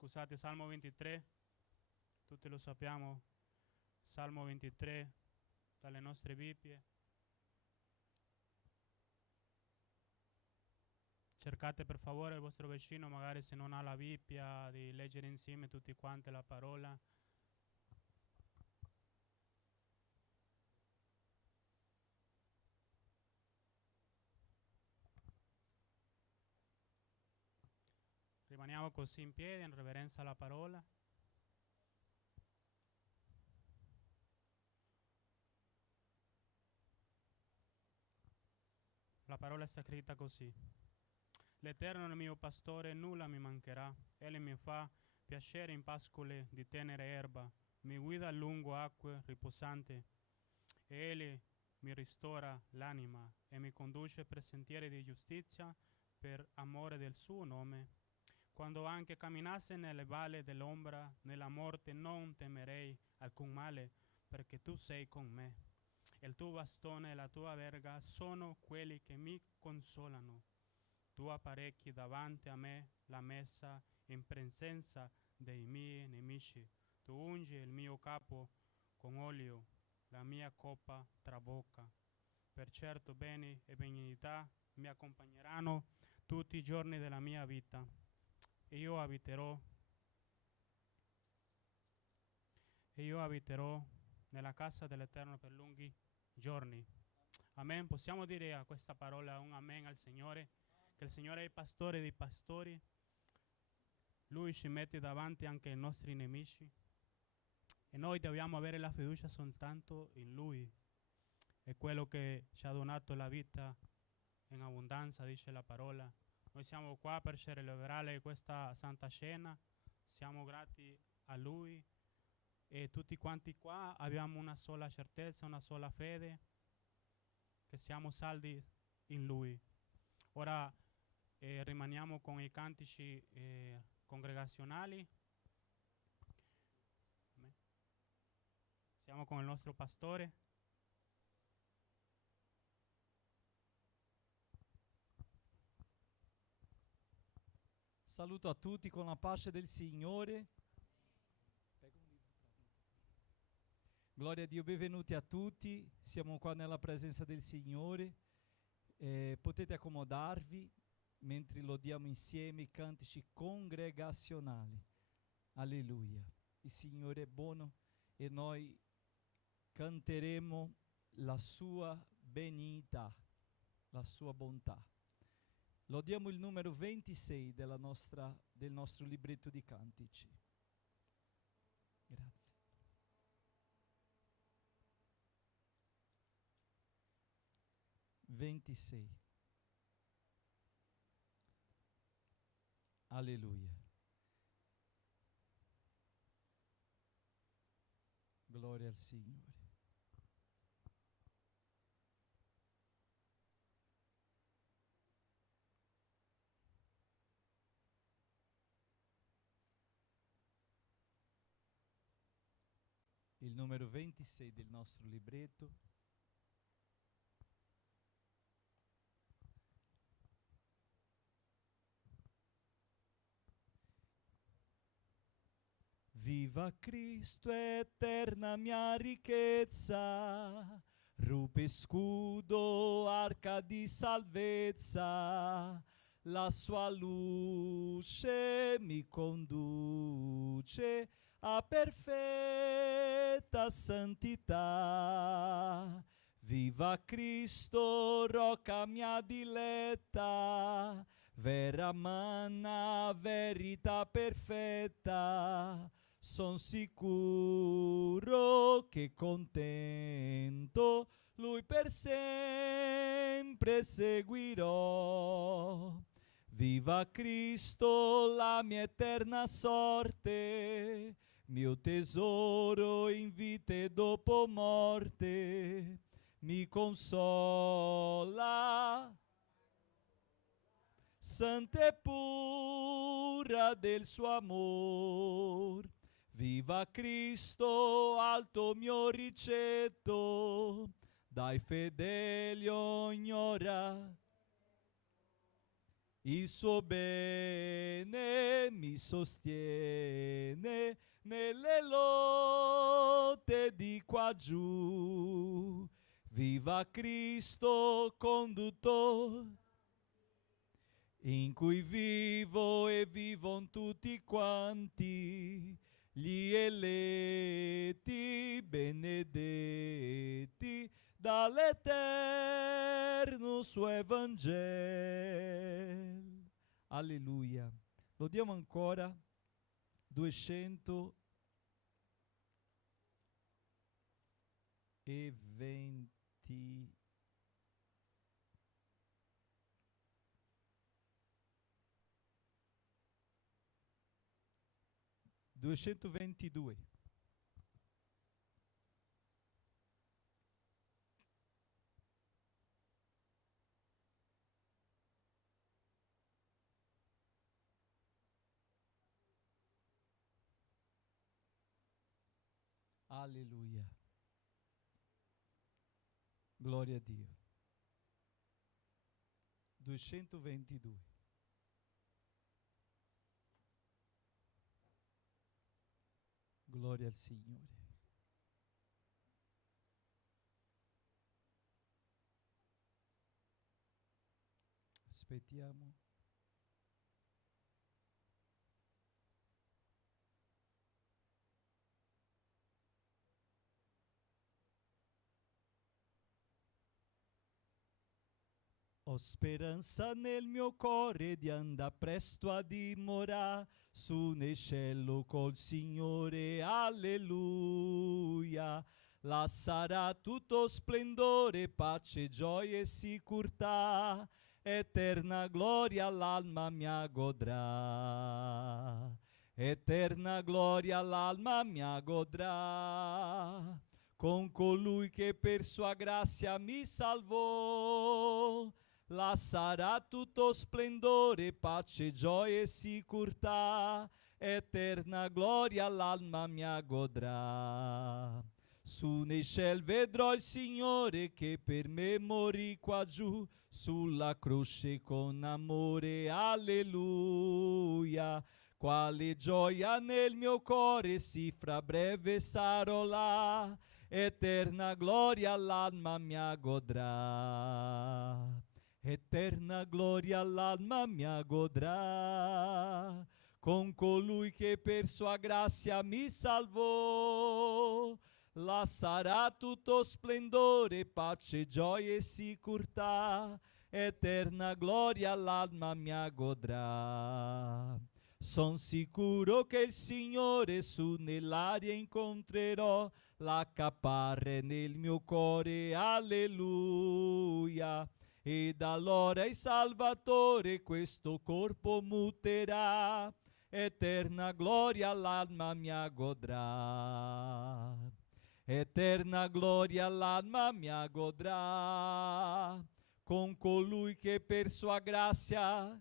Scusate, Salmo 23, tutti lo sappiamo, Salmo 23 dalle nostre Bibbie. Cercate per favore il vostro vicino, magari se non ha la Bibbia, di leggere insieme tutti quanti la parola. Rimaniamo così in piedi in reverenza alla parola. La parola è scritta così: L'Eterno è il mio pastore, nulla mi mancherà. Egli mi fa piacere in pascoli di tenera erba, mi guida lungo acque riposanti, e Egli mi ristora l'anima e mi conduce per sentieri di giustizia per amore del suo nome. Quando anche camminassi nelle valli dell'ombra, nella morte non temerei alcun male, perché tu sei con me. Il tuo bastone e la tua verga sono quelli che mi consolano. Tu apparecchi davanti a me la messa in presenza dei miei nemici. Tu ungi il mio capo con olio, la mia coppa trabocca. Per certo beni e benignità mi accompagneranno tutti i giorni della mia vita. E io abiterò nella casa dell'Eterno per lunghi giorni. Amen. Possiamo dire a questa parola un amen al Signore, che il Signore è il pastore dei pastori. Lui ci mette davanti anche i nostri nemici e noi dobbiamo avere la fiducia soltanto in Lui. È quello che ci ha donato la vita in abbondanza, dice la parola. Noi siamo qua per celebrare questa Santa Cena, siamo grati a Lui e tutti quanti qua abbiamo una sola certezza, una sola fede, che siamo saldi in Lui. Ora rimaniamo con i cantici congregazionali. Siamo con il nostro pastore. Saluto a tutti con la pace del Signore. Gloria a Dio, benvenuti a tutti. Siamo qua nella presenza del Signore. Potete accomodarvi mentre lodiamo insieme i cantici congregazionali. Alleluia. Il Signore è buono e noi canteremo la sua benignità, la sua bontà. Lodiamo il numero 26 del nostro libretto di cantici. Grazie. Ventisei. Alleluia. Gloria al Signore. Il numero 26 del nostro libretto. Viva Cristo, eterna mia ricchezza, rupe scudo, arca di salvezza, la sua luce mi conduce a perfetta santità. Viva Cristo, rocca mia diletta, vera manna, verità perfetta. Son sicuro che contento Lui per sempre seguirò. Viva Cristo, la mia eterna sorte, mio tesoro in vita e dopo morte, mi consola. Santa e pura del suo amor. Viva Cristo, alto mio ricetto, dai fedeli ognora il suo bene che mi sostiene nelle lotte di qua giù. Viva Cristo conduttore, in cui vivo e vivon tutti quanti gli eletti benedetti dall'eterno suo Evangelo. Alleluia. Lo diamo ancora. 220. 222. Alleluia. Glória a Dio. 222. Glória al Signore. Aspettiamo. Ho speranza nel mio cuore di andare presto a dimorare su nel cielo col Signore, alleluia. Là sarà tutto splendore, pace, gioia e sicurtà, eterna gloria l'alma mia godrà. Eterna gloria l'alma mia godrà, con colui che per sua grazia mi salvò. Là sarà tutto splendore, pace, gioia e sicurtà, eterna gloria l'alma mia godrà. Su nei cieli vedrò il Signore che per me morì qua giù sulla croce con amore, alleluia. Quale gioia nel mio cuore, sì fra breve sarò là, eterna gloria l'alma mia godrà. Eterna gloria l'alma mia godrà, con colui che per sua grazia mi salvò. Là sarà tutto splendore, pace, gioia e sicurtà, eterna gloria l'alma mia godrà. Son sicuro che il Signore su nell'aria incontrerò, l'accaparre nel mio cuore, alleluia. Ed allora il Salvatore questo corpo muterà, eterna gloria l'alma mia godrà. Eterna gloria l'alma mia godrà, con colui che per sua grazia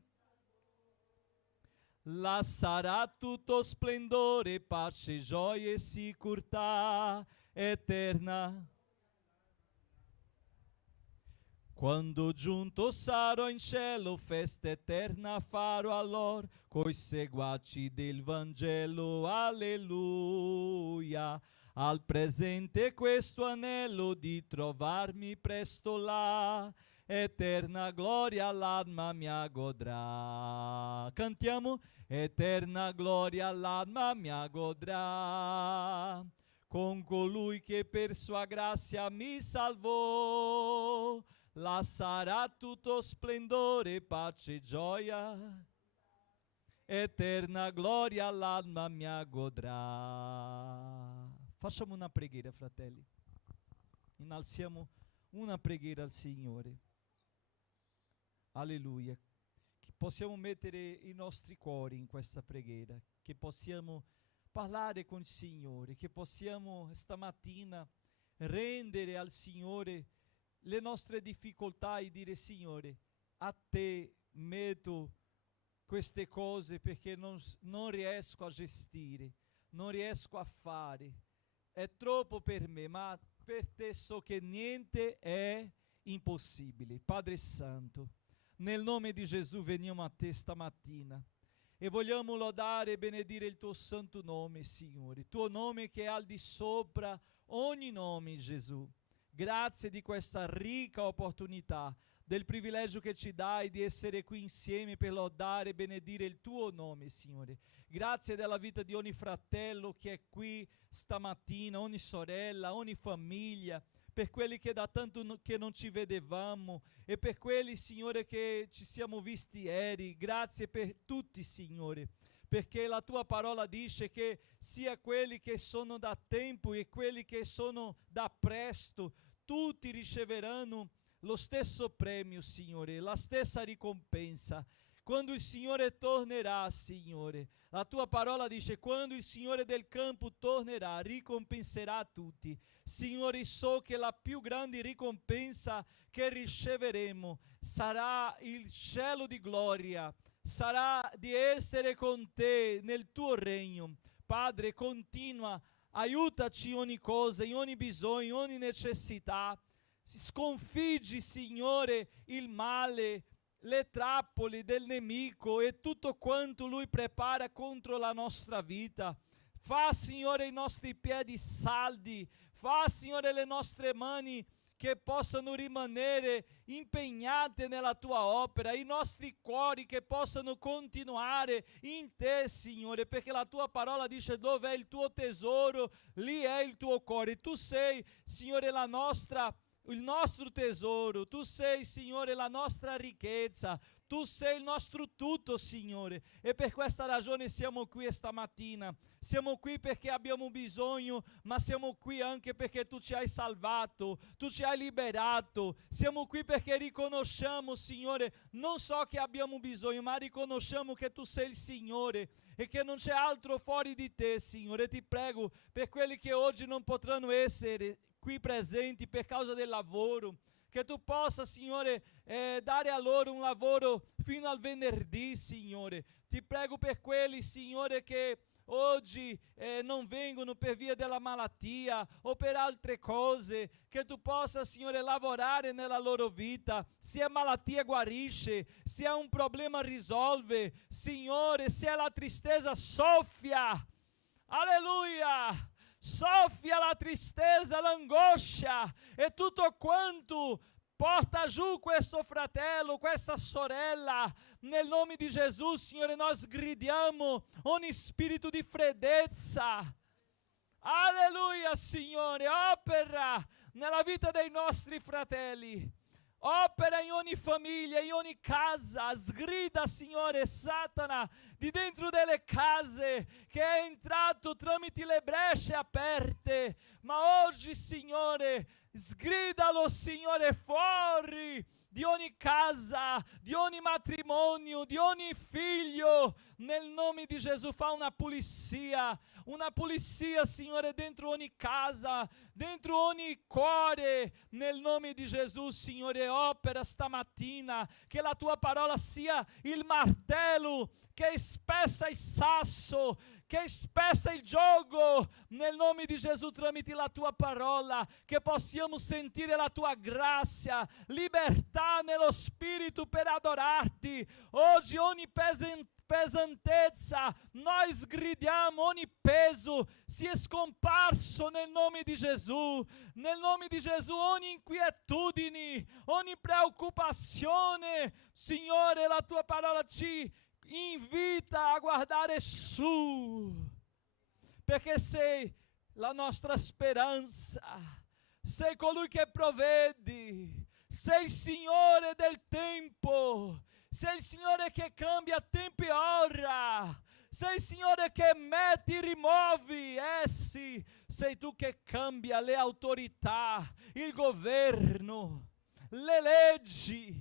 là sarà tutto splendore, pace, gioia e sicurtà, eterna. Quando giunto sarò in cielo, festa eterna farò allor, coi seguaci del Vangelo, alleluia. Al presente questo anello di trovarmi presto là, eterna gloria l'alma mia godrà. Cantiamo. Eterna gloria l'alma mia godrà, con colui che per sua grazia mi salvò. Là sarà tutto splendore, pace, gioia, eterna gloria l'alma mia godrà. Facciamo una preghiera, fratelli. Innalziamo una preghiera al Signore. Alleluia. Che possiamo mettere i nostri cuori in questa preghiera, che possiamo parlare con il Signore, che possiamo stamattina rendere al Signore le nostre difficoltà e dire: Signore, a te metto queste cose perché non riesco a gestire, non riesco a fare, è troppo per me, ma per te so che niente è impossibile. Padre Santo, nel nome di Gesù veniamo a te stamattina e vogliamo lodare e benedire il tuo santo nome, Signore, il tuo nome che è al di sopra ogni nome, Gesù. Grazie di questa ricca opportunità, del privilegio che ci dai di essere qui insieme per lodare e benedire il tuo nome, Signore. Grazie della vita di ogni fratello che è qui stamattina, ogni sorella, ogni famiglia, per quelli che da tanto che non ci vedevamo e per quelli, Signore, che ci siamo visti ieri. Grazie per tutti, Signore, perché la tua parola dice che sia quelli che sono da tempo e quelli che sono da presto, tutti riceveranno lo stesso premio, Signore, la stessa ricompensa. Quando il Signore tornerà, Signore, la tua parola dice: quando il Signore del campo tornerà, ricompenserà tutti. Signore, so che la più grande ricompensa che riceveremo sarà il cielo di gloria, sarà di essere con te nel tuo regno. Padre, continua, aiutaci in ogni cosa, in ogni bisogno, in ogni necessità. Sconfiggi, Signore, il male, le trappole del nemico e tutto quanto lui prepara contro la nostra vita. Fa, Signore, i nostri piedi saldi, fa, Signore, le nostre mani che possano rimanere impegnate nella tua opera, i nostri cuori che possano continuare in te, Signore, perché la tua parola dice: dove è il tuo tesoro, lì è il tuo cuore. Tu sei, Signore, il nostro tesoro, tu sei, Signore, la nostra ricchezza, tu sei il nostro tutto, Signore, e per questa ragione siamo qui stamattina. Siamo qui perché abbiamo bisogno, ma siamo qui anche perché tu ci hai salvato, tu ci hai liberato. Siamo qui perché riconosciamo, Signore, non so che abbiamo bisogno, ma riconosciamo che tu sei il Signore e che non c'è altro fuori di te, Signore. Ti prego per quelli che oggi non potranno essere qui presenti per causa del lavoro, che tu possa, Signore, dare a loro un lavoro fino al venerdì, Signore. Ti prego per quelli, Signore, che oggi non vengono per via della malattia o per altre cose, che tu possa, Signore, lavorare nella loro vita. Se è malattia, guarisce, se è un problema, risolve, Signore. Se è la tristezza, soffia, alleluia, soffia la tristezza, l'angoscia e tutto quanto porta giù questo fratello, questa sorella. Nel nome di Gesù, Signore, nós gridiamo ogni spirito di freddezza. Alleluia, Signore, opera nella vita dei nostri fratelli, opera in ogni famiglia, in ogni casa. Sgrida, Signore, Satana di dentro delle case che è entrato tramite le brecce aperte, ma oggi, Signore, sgridalo, Signore, fuori di ogni casa, di ogni matrimonio, di ogni figlio. Nel nome di Gesù fa una pulizia, Signore, dentro ogni casa, dentro ogni cuore. Nel nome di Gesù, Signore, opera stamattina, che la tua parola sia il martello che spezza il sasso, che spezza il giogo. Nel nome di Gesù, tramite la tua parola, che possiamo sentire la tua grazia, libertà nello spirito per adorarti. Oggi ogni pesantezza, noi sgridiamo, ogni peso sia scomparso nel nome di Gesù. Nel nome di Gesù ogni inquietudine, ogni preoccupazione, Signore, la tua parola ci invita a guardare su, perché sei la nostra speranza, sei colui che provvedi, sei il Signore del tempo, sei il Signore che cambia tempo e ora, sei il Signore che metti, rimuovi essi, sei tu che cambia le autorità, il governo, le leggi.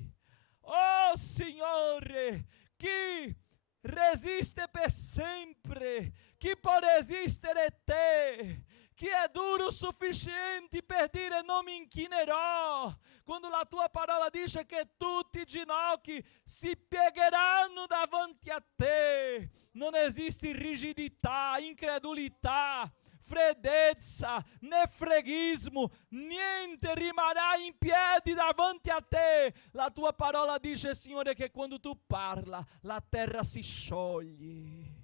Oh Signore, chi resiste per sempre? Chi può resistere te? Chi è duro sufficiente per dire non mi inchinerò? Quando la tua parola dice che tutti i ginocchi si piegheranno davanti a te, non esiste rigidità, incredulità, freddezza né freghismo, niente rimarrà in piedi davanti a te. La tua parola dice, Signore, che quando tu parla la terra si scioglie.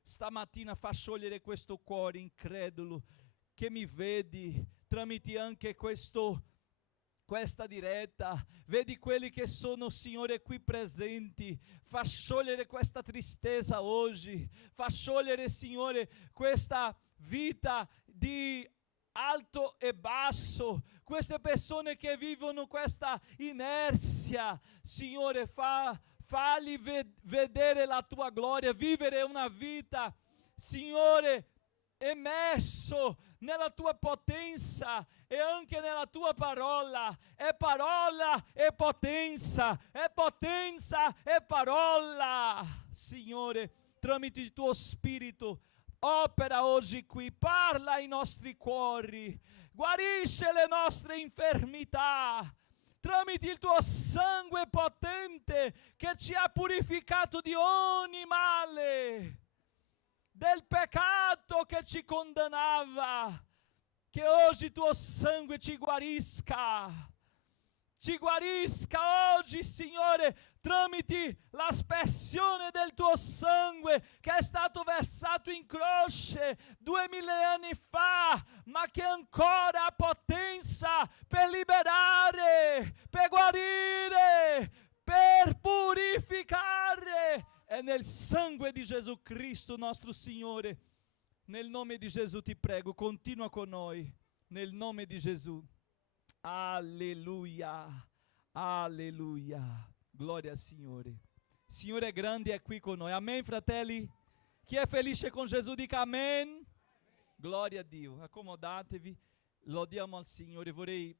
Stamattina fa sciogliere questo cuore incredulo che mi vedi tramite anche questa diretta. Vedi quelli che sono, Signore, qui presenti. Fa sciogliere questa tristezza oggi. Fa sciogliere, Signore, questa vita di alto e basso, queste persone che vivono questa inerzia. Signore, falli vedere la tua gloria, vivere una vita, Signore, immerso nella tua potenza e anche nella tua parola. È parola e potenza, è potenza e parola. Signore, tramite il tuo Spirito, opera oggi qui, parla ai nostri cuori, guarisce le nostre infermità, tramite il tuo sangue potente che ci ha purificato di ogni male, del peccato che ci condannava. Che oggi il tuo sangue ci guarisca oggi, Signore, tramite l'aspersione del tuo sangue che è stato versato in croce 2000 anni fa, ma che ancora ha potenza per liberare, per guarire, per purificare. È nel sangue di Gesù Cristo nostro Signore. Nel nome di Gesù ti prego, continua con noi, nel nome di Gesù. Alleluia, alleluia, gloria al Signore. Signore è grande, è qui con noi. Amen, fratelli? Chi è felice con Gesù dica amen. Gloria a Dio. Accomodatevi, lodiamo al Signore. Vorrei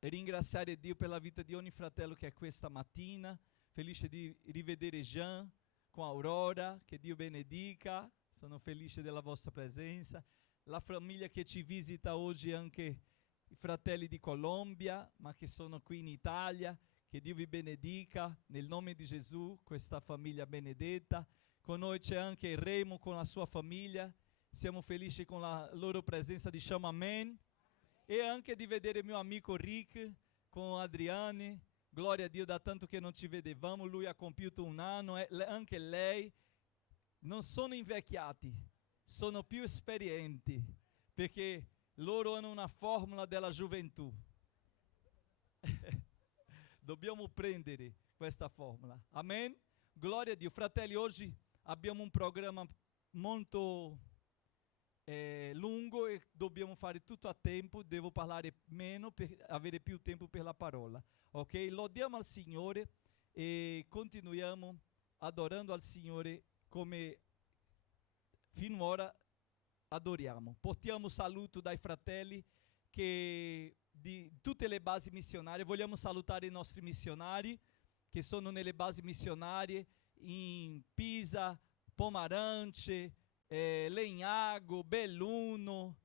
ringraziare Dio per la vita di ogni fratello che è questa mattina. Felice di rivedere Jean con Aurora, che Dio benedica. Sono felice della vostra presenza. La famiglia che ci visita oggi, anche i fratelli di Colombia, ma che sono qui in Italia, che Dio vi benedica, nel nome di Gesù, questa famiglia benedetta. Con noi c'è anche Remo con la sua famiglia, siamo felici con la loro presenza, diciamo amen. E anche di vedere mio amico Rick con Adriane, gloria a Dio, da tanto che non ci vedevamo, lui ha compiuto 1 anno, anche lei. Non sono invecchiati, sono più esperienti, perché loro hanno una formula della gioventù. Dobbiamo prendere questa formula. Amen? Gloria a Dio. Fratelli, oggi abbiamo un programma molto lungo e dobbiamo fare tutto a tempo. Devo parlare meno per avere più tempo per la parola. Ok? Lodiamo al Signore e continuiamo adorando al Signore come finora adoriamo. Portiamo saluto dai fratelli che di tutte le basi missionarie. Vogliamo salutare i nostri missionari che sono nelle basi missionarie in Pisa, Pomarante, Legnago, Belluno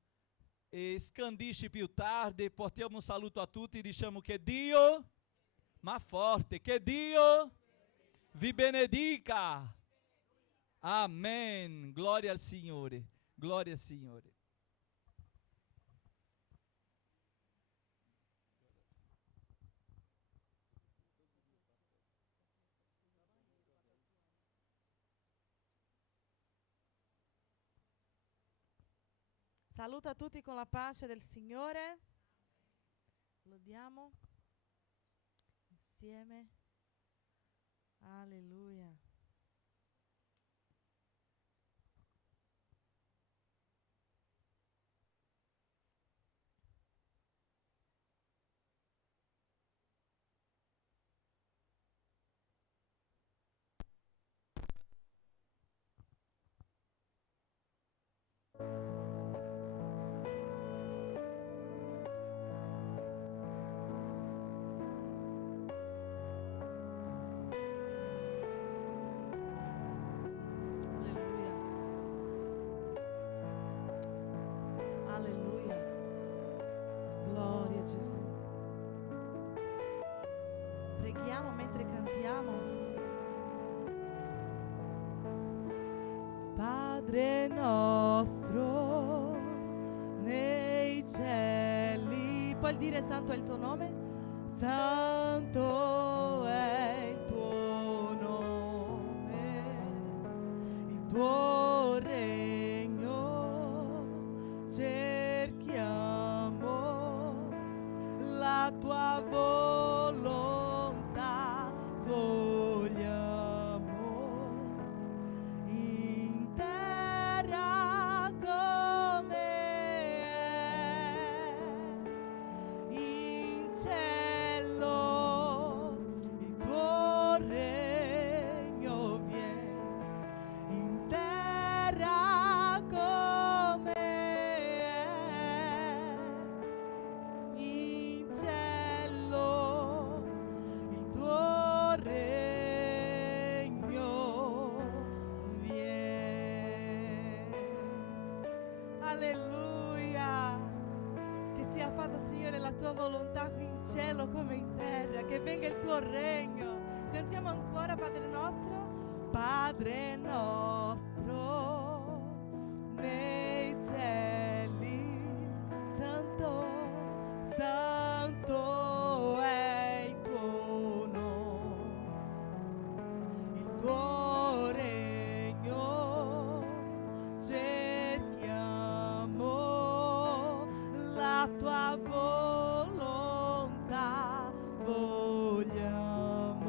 e Scandisci più tardi. Portiamo un saluto a tutti, diciamo che Dio, ma forte, che Dio vi benedica. Amen. Gloria al Signore. Gloria al Signore. Saluto a tutti con la pace del Signore. Lodiamo insieme. Alleluia. Alleluia. Gloria a Gesù. Preghiamo mentre cantiamo. Padre nostro cieli. Puoi dire santo è il tuo nome? Santo è il tuo nome, il tuo regno cerchiamo, la tua volontà vogliamo, in terra come è, in cielo il tuo regno viene, in terra come è, in cielo il tuo regno viene. Alleluia. Che sia fatta, Signore, la tua volontà qui in cielo come in terra, che venga il tuo regno. Cantiamo ancora Padre nostro. Padre nostro nei cieli, santo, santo è il tuo nome, il tuo regno cerchiamo, la tua volontà vogliamo,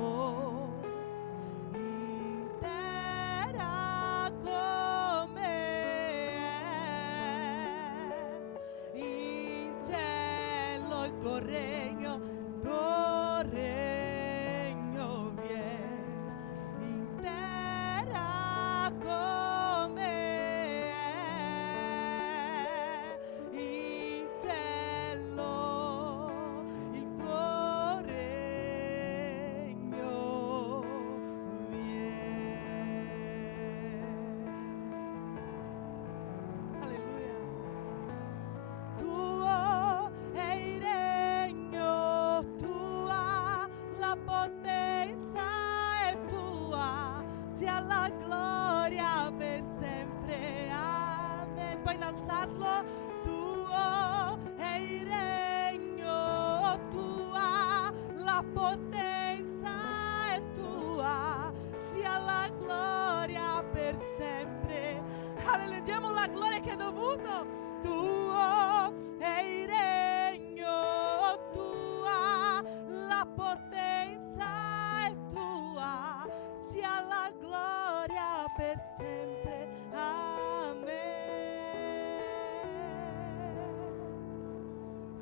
in terra come è, in cielo il tuo regno viene, in terra come è, in cielo il tuo regno viene. Alleluia. Tuo è il regno, tua la potenza è tua, sia la gloria per sempre. Amen. Puoi innalzarlo. Tuo è il regno, tua la potenza è tua, sia la gloria per sempre. Alleluia, diamo la gloria che è dovuto. Tuo è il regno, tua la potenza è tua, sia la gloria per sempre. Amen.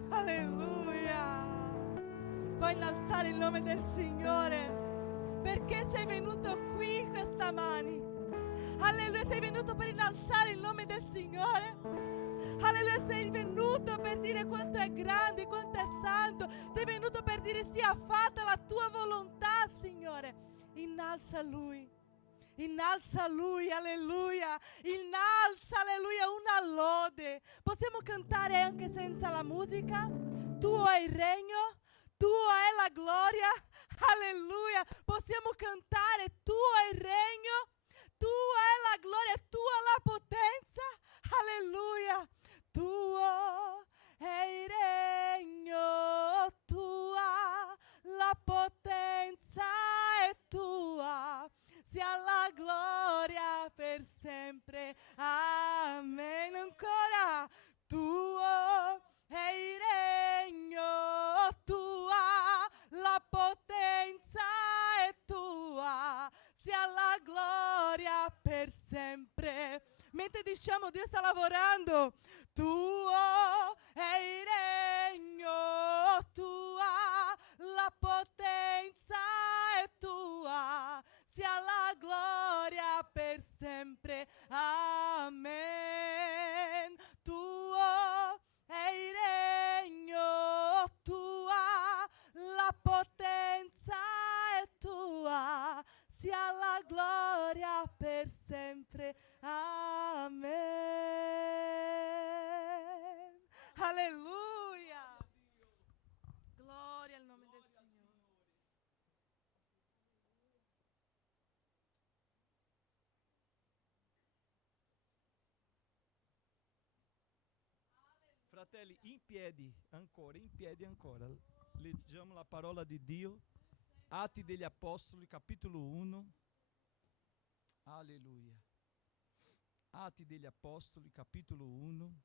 Alleluia. Puoi innalzare il nome del Signore, perché sei venuto qui questa mani. Alleluia, sei venuto per innalzare il nome del Signore. Alleluia, sei venuto per dire quanto è grande, quanto è santo. Sei venuto per dire sia fatta la tua volontà, Signore. Innalza Lui. Innalza Lui, alleluia. Innalza, alleluia, una lode. Possiamo cantare anche senza la musica? Tuo è il regno, tua è la gloria. Alleluia. Possiamo cantare, tuo è il regno, tua è la gloria, tua la potenza. Alleluia. Tuo è il regno, tua la potenza è tua, sia la gloria per sempre. Amen. Ancora. Tuo è il regno, tua la potenza è tua, sia la gloria per sempre. Mentre diciamo Dio sta lavorando. Tuo è il regno, tua la potenza è tua, sia la gloria per sempre. Amen. Tuo è il regno, tua la potenza è tua, sia la gloria per sempre. Amen. Alleluia. Gloria al nome del Signore. Fratelli, in piedi ancora. Leggiamo la parola di Dio. Atti degli Apostoli, capitolo 1. Alleluia. Atti degli Apostoli, capitolo 1.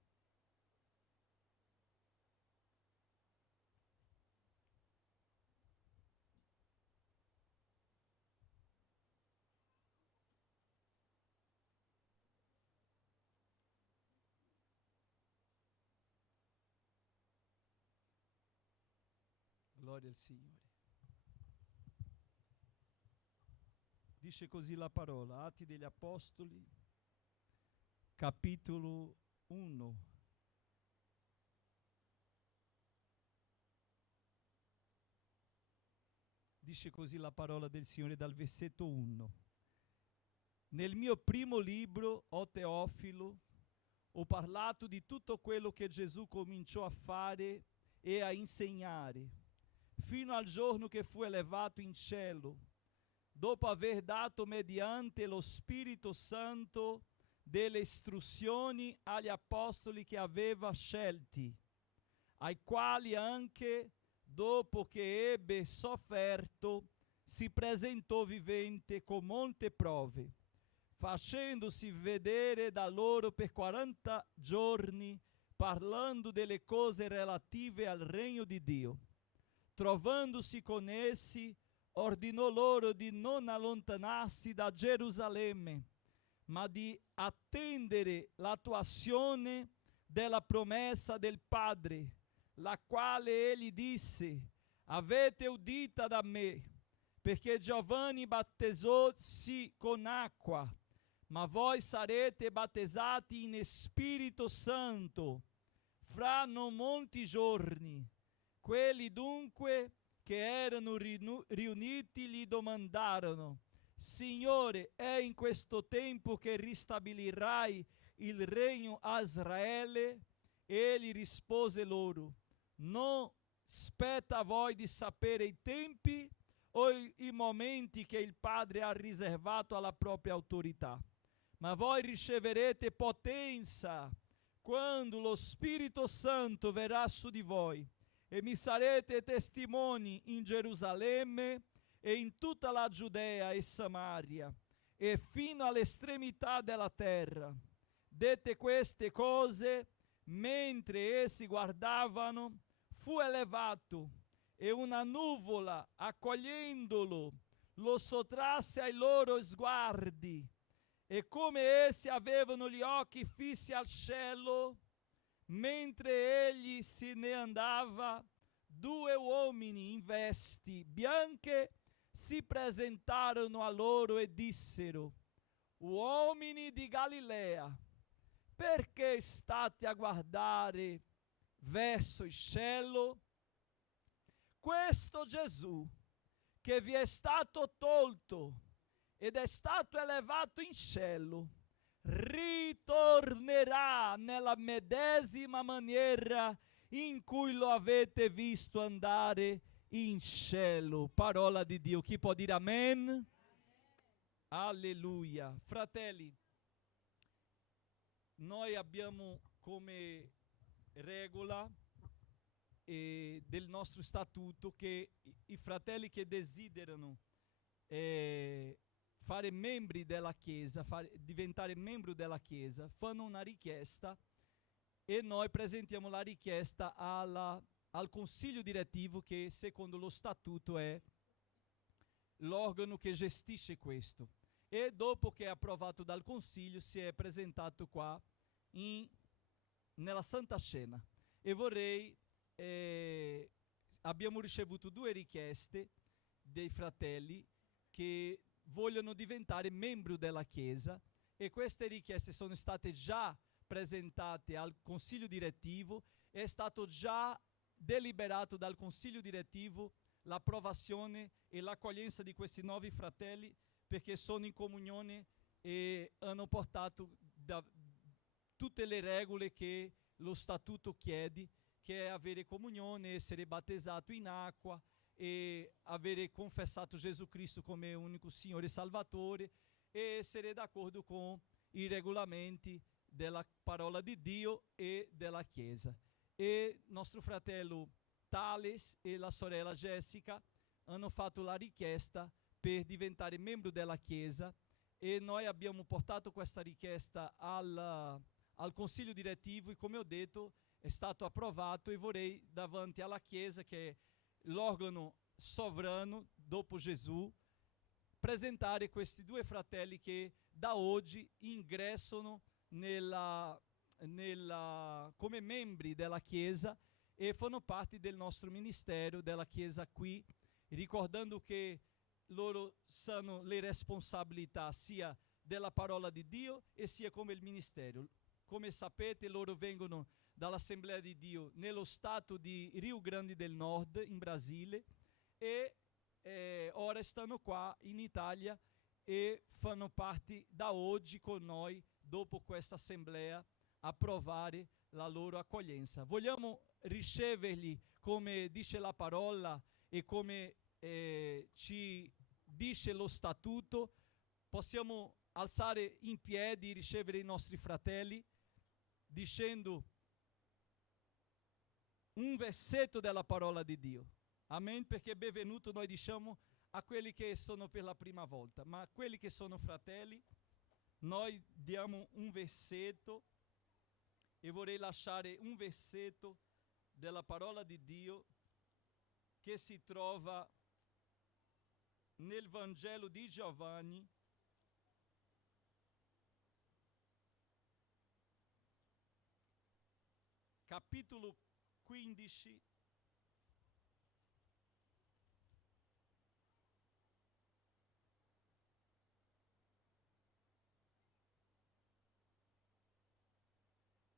Gloria al Signore. Dice così la parola, Atti degli Apostoli, capitolo 1. Dice così la parola del Signore dal versetto 1. Nel mio primo libro, o Teofilo, ho parlato di tutto quello che Gesù cominciò a fare e a insegnare, fino al giorno che fu elevato in cielo, dopo aver dato mediante lo Spirito Santo delle istruzioni agli apostoli che aveva scelti, ai quali anche dopo che ebbe sofferto si presentò vivente con molte prove, facendosi vedere da loro per 40 giorni, parlando delle cose relative al regno di Dio. Trovandosi con essi, ordinò loro di non allontanarsi da Gerusalemme, ma di attendere l'attuazione della promessa del Padre, la quale egli disse: avete udita da me, perché Giovanni battezzò sì con acqua, ma voi sarete battezzati in Spirito Santo fra non molti giorni. Quelli dunque che erano riuniti gli domandarono: Signore, è in questo tempo che ristabilirai il regno a Israele? Egli rispose loro: non spetta a voi di sapere i tempi o i momenti che il Padre ha riservato alla propria autorità, ma voi riceverete potenza quando lo Spirito Santo verrà su di voi, e mi sarete testimoni in Gerusalemme e in tutta la Giudea e Samaria e fino all'estremità della terra. Dette queste cose, mentre essi guardavano, fu elevato, e una nuvola, accogliendolo, lo sottrasse ai loro sguardi, e come essi avevano gli occhi fissi al cielo, mentre egli se ne andava, 2 uomini in vesti bianche si presentarono a loro e dissero: uomini di Galilea, perché state a guardare verso il cielo? Questo Gesù, che vi è stato tolto ed è stato elevato in cielo, ritornerà nella medesima maniera in cui lo avete visto andare in cielo. Parola di Dio. Chi può dire amen? Amen. Alleluia. Fratelli, noi abbiamo come regola del nostro statuto che i fratelli che desiderano fare membri della Chiesa, diventare membro della Chiesa, fanno una richiesta e noi presentiamo la richiesta al consiglio direttivo, che secondo lo statuto è l'organo che gestisce questo, e dopo che è approvato dal consiglio si è presentato qua nella Santa Cena. E abbiamo ricevuto 2 richieste dei fratelli che vogliono diventare membro della Chiesa, e queste richieste sono state già presentate al consiglio direttivo. È stato già deliberato dal consiglio direttivo l'approvazione e l'accoglienza di questi 9 fratelli, perché sono in comunione e hanno portato tutte le regole che lo statuto chiede, che è avere comunione, essere battezzato in acqua e avere confessato Gesù Cristo come unico Signore e Salvatore, e essere d'accordo con i regolamenti della parola di Dio e della Chiesa. e nostro fratello Thales e la sorella Jessica hanno fatto la richiesta per diventare membro della Chiesa, e noi abbiamo portato questa richiesta al consiglio direttivo e, come ho detto, è stato approvato, e vorrei davanti alla Chiesa, che è l'organo sovrano dopo Gesù, presentare questi due fratelli che da oggi ingressano come membri della Chiesa e fanno parte del nostro ministero della Chiesa qui, ricordando che loro sanno le responsabilità sia della parola di Dio e sia come il ministero. Come sapete, loro vengono dall'Assemblea di Dio nello stato di Rio Grande del Nord, in Brasile, e ora stanno qua in Italia e fanno parte da oggi con noi, dopo questa assemblea, approvare la loro accoglienza. Vogliamo riceverli come dice la parola e come ci dice lo statuto. Possiamo alzare in piedi e ricevere i nostri fratelli dicendo un versetto della parola di Dio. Amen, perché benvenuto noi diciamo a quelli che sono per la prima volta, ma a quelli che sono fratelli noi diamo un versetto, e vorrei lasciare un versetto della parola di Dio che si trova nel Vangelo di Giovanni, capitolo 15,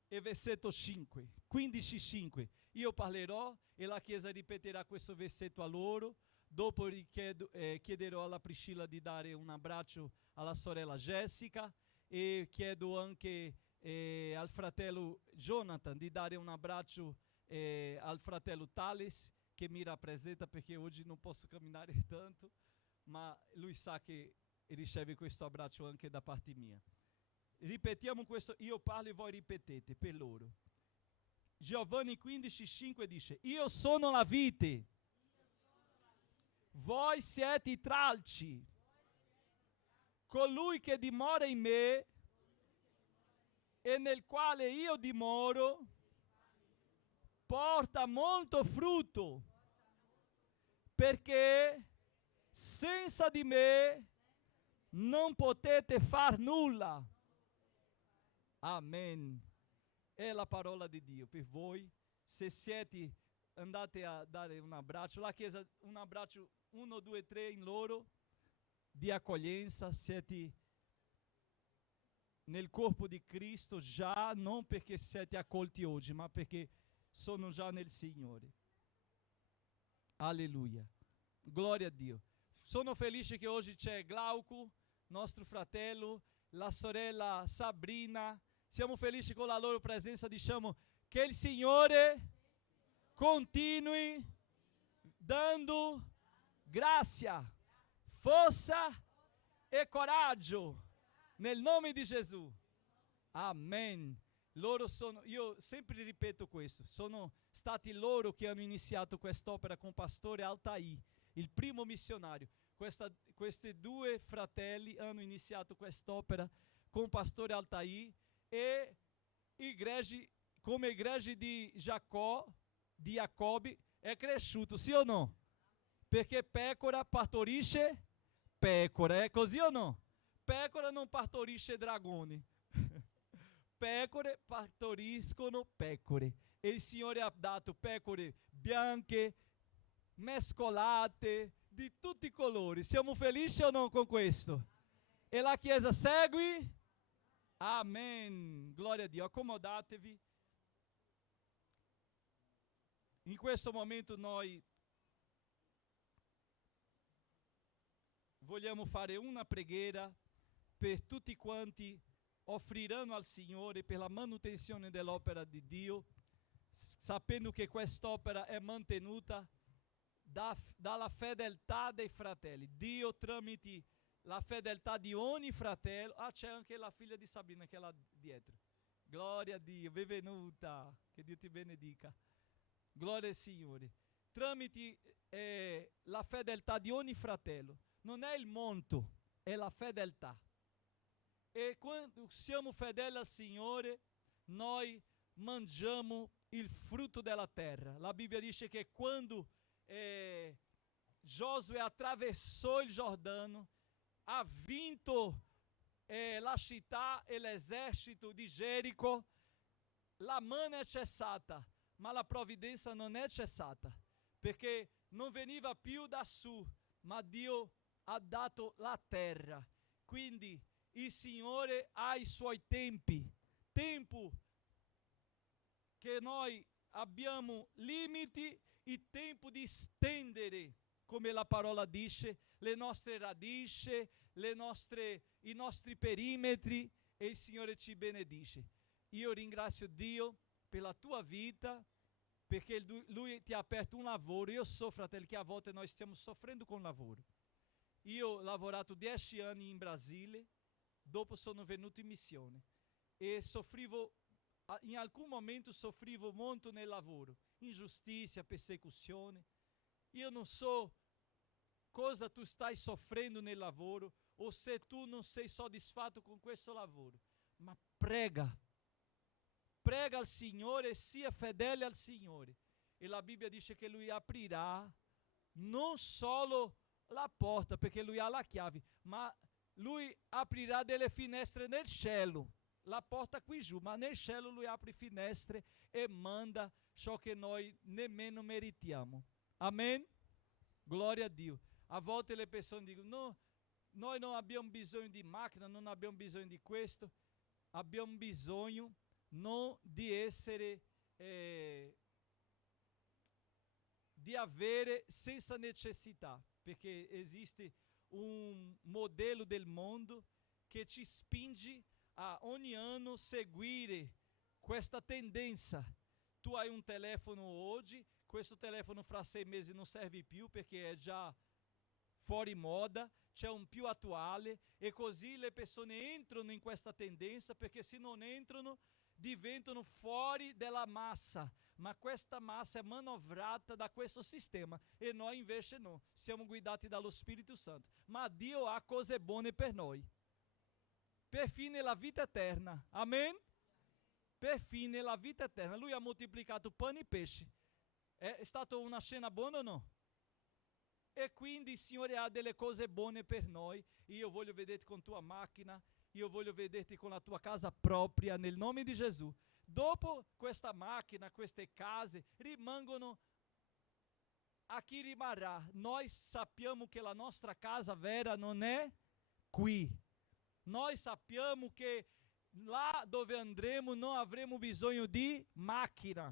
e versetto 5, 15:5. Io parlerò e la Chiesa ripeterà questo versetto a loro. Dopo chiederò alla Priscilla di dare un abbraccio alla sorella Jessica, e chiedo anche al fratello Jonathan di dare un abbraccio al fratello Thales, che mi rappresenta perché oggi non posso camminare tanto, ma lui sa che riceve questo abbraccio anche da parte mia. Ripetiamo questo, io parlo e voi ripetete per loro. Giovanni 15:5 dice: io sono la vite, voi siete i tralci. Colui che dimora in me e nel quale io dimoro porta molto frutto, perché senza di me non potete far nulla. Amen. È la parola di Dio per voi. Se siete, andate a dare un abbraccio. La Chiesa, un abbraccio 1, 2, 3 in loro di accoglienza. Siete nel corpo di Cristo già, non perché siete accolti oggi, ma perché sono già nel Signore. Alleluia. Gloria a Dio. Sono felice che oggi c'è Glauco, nostro fratello, la sorella Sabrina. Siamo felici con la loro presenza. Diciamo che il Signore continui dando grazia, forza e coraggio nel nome di Gesù. Amen. Loro sono, io sempre ripeto questo, sono stati loro che hanno iniziato quest'opera con pastore Altair, il primo missionario. Questi due fratelli hanno iniziato quest'opera con pastore Altair, e come igreja di Giacobbe è cresciuto, sì o no? Perché pecora partorisce pecora, è così o no? Pecora non partorisce dragoni. Pecore partoriscono pecore, e il Signore ha dato pecore bianche, mescolate, di tutti i colori. Siamo felici o no con questo? E la Chiesa segue? Amen. Gloria a Dio. Accomodatevi. In questo momento noi vogliamo fare una preghiera per tutti quanti offriranno al Signore per la manutenzione dell'opera di Dio, sapendo che quest'opera è mantenuta dalla fedeltà dei fratelli. Dio, tramite la fedeltà di ogni fratello. C'è anche la figlia di Sabrina che è là dietro. Glória a Dio, benvenuta. Che Dio ti benedica. Gloria al Signore. Tramite la fedeltà di ogni fratello. Non è il monto, è la fedeltà. E quando siamo fedeli al Signore, noi mangiamo il frutto della terra. La Bibbia dice che quando Josué attraversò il Giordano, ha vinto la città e l'esercito di Gerico, la manna è cessata, ma la provvidenza non è cessata, perché non veniva più da su, ma Dio ha dato la terra. Quindi il Signore ha i suoi tempi, tempo che noi abbiamo limiti, il tempo di stendere, come la parola dice, le nostre radici, i nostri perimetri, e il Signore ci benedice. Io ringrazio Dio per la tua vita, perché Lui ti ha aperto un lavoro. Io so, fratelli, che a volte noi stiamo soffrendo con il lavoro. Io ho lavorato 10 anni in Brasile, dopo sono venuto in missione e in alcun momento soffrivo molto nel lavoro, ingiustizia, persecuzione. Io non so cosa tu stai soffrendo nel lavoro, o se tu non sei soddisfatto con questo lavoro, ma prega al Signore e sia fedele al Signore, e la Bibbia dice che Lui aprirà non solo la porta, perché Lui ha la chiave, ma Lui aprirà delle finestre nel cielo, la porta qui giù, ma nel cielo Lui apre finestre e manda ciò che noi nemmeno meritiamo. Amen? Glória a Dio. A volte le persone dicono: no, noi non abbiamo bisogno di macchina, non abbiamo bisogno di questo, abbiamo bisogno non di essere, di avere senza necessità, perché esiste un modello del mondo che ci spinge a ogni anno seguire questa tendenza. Tu hai un telefono oggi, questo telefono fra 6 mesi non serve più perché è già fuori moda, c'è un più attuale, e così le persone entrano in questa tendenza, perché se non entrano diventano fuori dalla massa, ma questa massa è manovrata da questo sistema e noi invece no, siamo guidati dallo Spirito Santo. Ma Dio ha cose buone per noi, per fine la vita eterna. Amen? Per fine la vita eterna. Lui ha moltiplicato pane e pesce. È stata una cena buona o no? E quindi il Signore ha delle cose buone per noi. Io voglio vederti con tua macchina, io voglio vederti con la tua casa propria, nel nome di Gesù. Dopo questa macchina, queste case rimangono a chi rimarrà. Noi sappiamo che la nostra casa vera non è qui. Noi sappiamo che là dove andremo non avremo bisogno di macchina.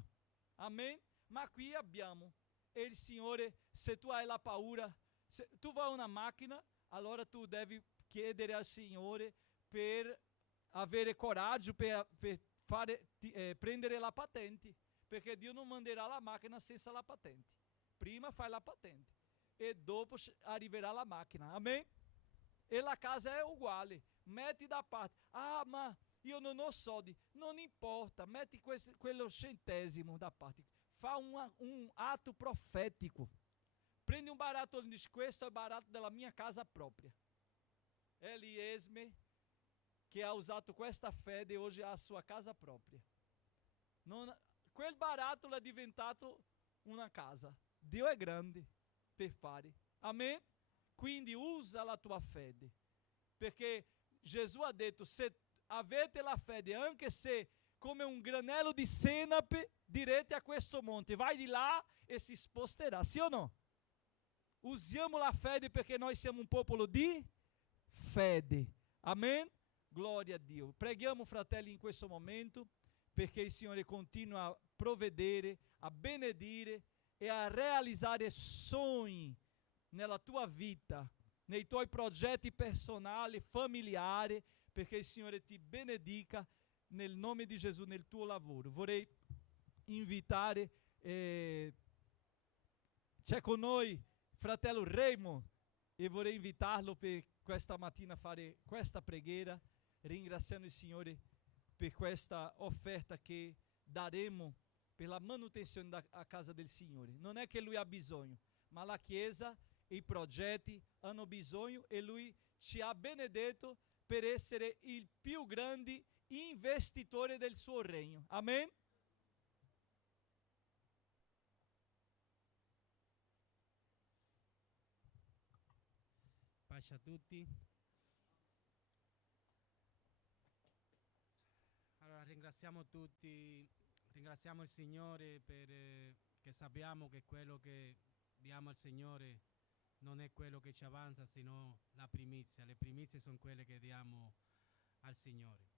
Amen? Ma qui abbiamo. E il Signore, se tu hai la paura, se tu vai a una macchina, allora tu devi chiedere al Signore per avere coraggio, per prendere la patente, perché Dio non manderà la macchina senza la patente. Prima fai la patente e dopo arriverà la macchina. Amen? E la casa è uguale. Metti da parte. Ah, ma io non ho soldi. Non importa, metti quello centesimo da parte. Fa un atto profetico. Prendi un barattolo e dici: questo è il barattolo della mia casa propria. Eliesme, che ha usato questa fede, oggi ha la sua casa propria. Quel barattolo è diventato una casa. Dio è grande per fare. Amen? Quindi usa la tua fede, perché Gesù ha detto: se avete la fede, anche se come un granello di senape, direte a questo monte: vai di là, e si sposterà. Sì o no? Usiamo la fede, perché noi siamo un popolo di fede. Amen? Gloria a Dio. Preghiamo, fratelli, in questo momento, perché il Signore continua a provvedere, a benedire e a realizzare sogni nella tua vita, nei tuoi progetti personali, familiari, perché il Signore ti benedica nel nome di Gesù nel tuo lavoro. Vorrei invitare, c'è con noi fratello Raymond, e vorrei invitarlo per questa mattina a fare questa preghiera, ringraziando il Signore per questa offerta che daremo per la manutenzione della casa del Signore. Non è che Lui ha bisogno, ma la Chiesa e i progetti hanno bisogno e Lui ci ha benedetto per essere il più grande investitore del suo regno. Amen? Pace a tutti. Allora, ringraziamo tutti, ringraziamo il Signore che sappiamo che quello che diamo al Signore non è quello che ci avanza, sino la primizia. Le primizie sono quelle che diamo al Signore.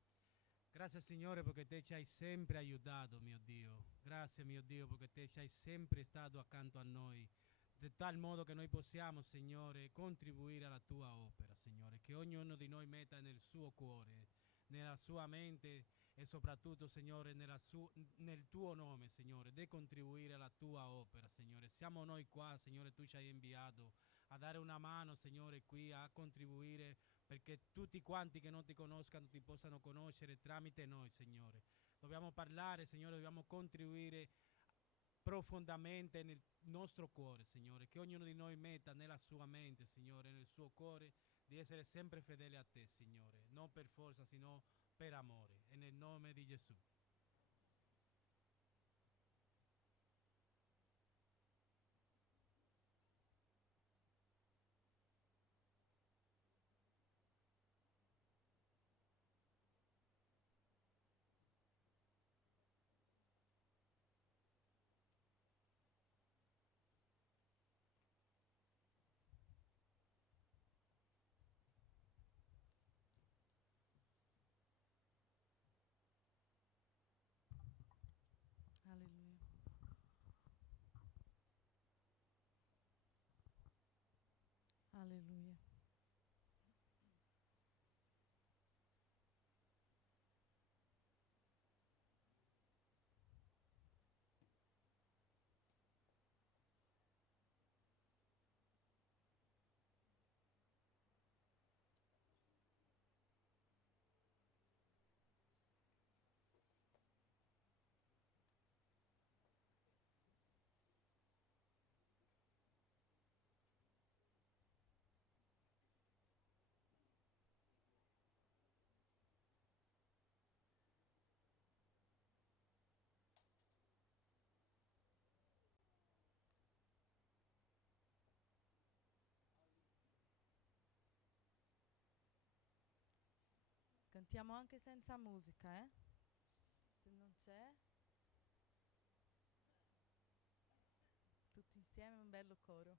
Grazie Signore perché te ci hai sempre aiutato, mio Dio. Grazie mio Dio perché te ci hai sempre stato accanto a noi, di tal modo che noi possiamo, Signore, contribuire alla tua opera, Signore, che ognuno di noi metta nel suo cuore, nella sua mente e soprattutto, Signore, nel tuo nome, Signore, di contribuire alla tua opera, Signore. Siamo noi qua, Signore, tu ci hai inviato a dare una mano, Signore, qui a contribuire perché tutti quanti che non ti conoscano ti possano conoscere tramite noi, Signore. Dobbiamo parlare, Signore, dobbiamo contribuire profondamente nel nostro cuore, Signore, che ognuno di noi metta nella sua mente, Signore, nel suo cuore, di essere sempre fedele a te, Signore, non per forza, sino per amore, e nel nome di Gesù. Alleluia. Alleluia. Cantiamo anche senza musica, eh? Se non c'è. Tutti insieme un bello coro.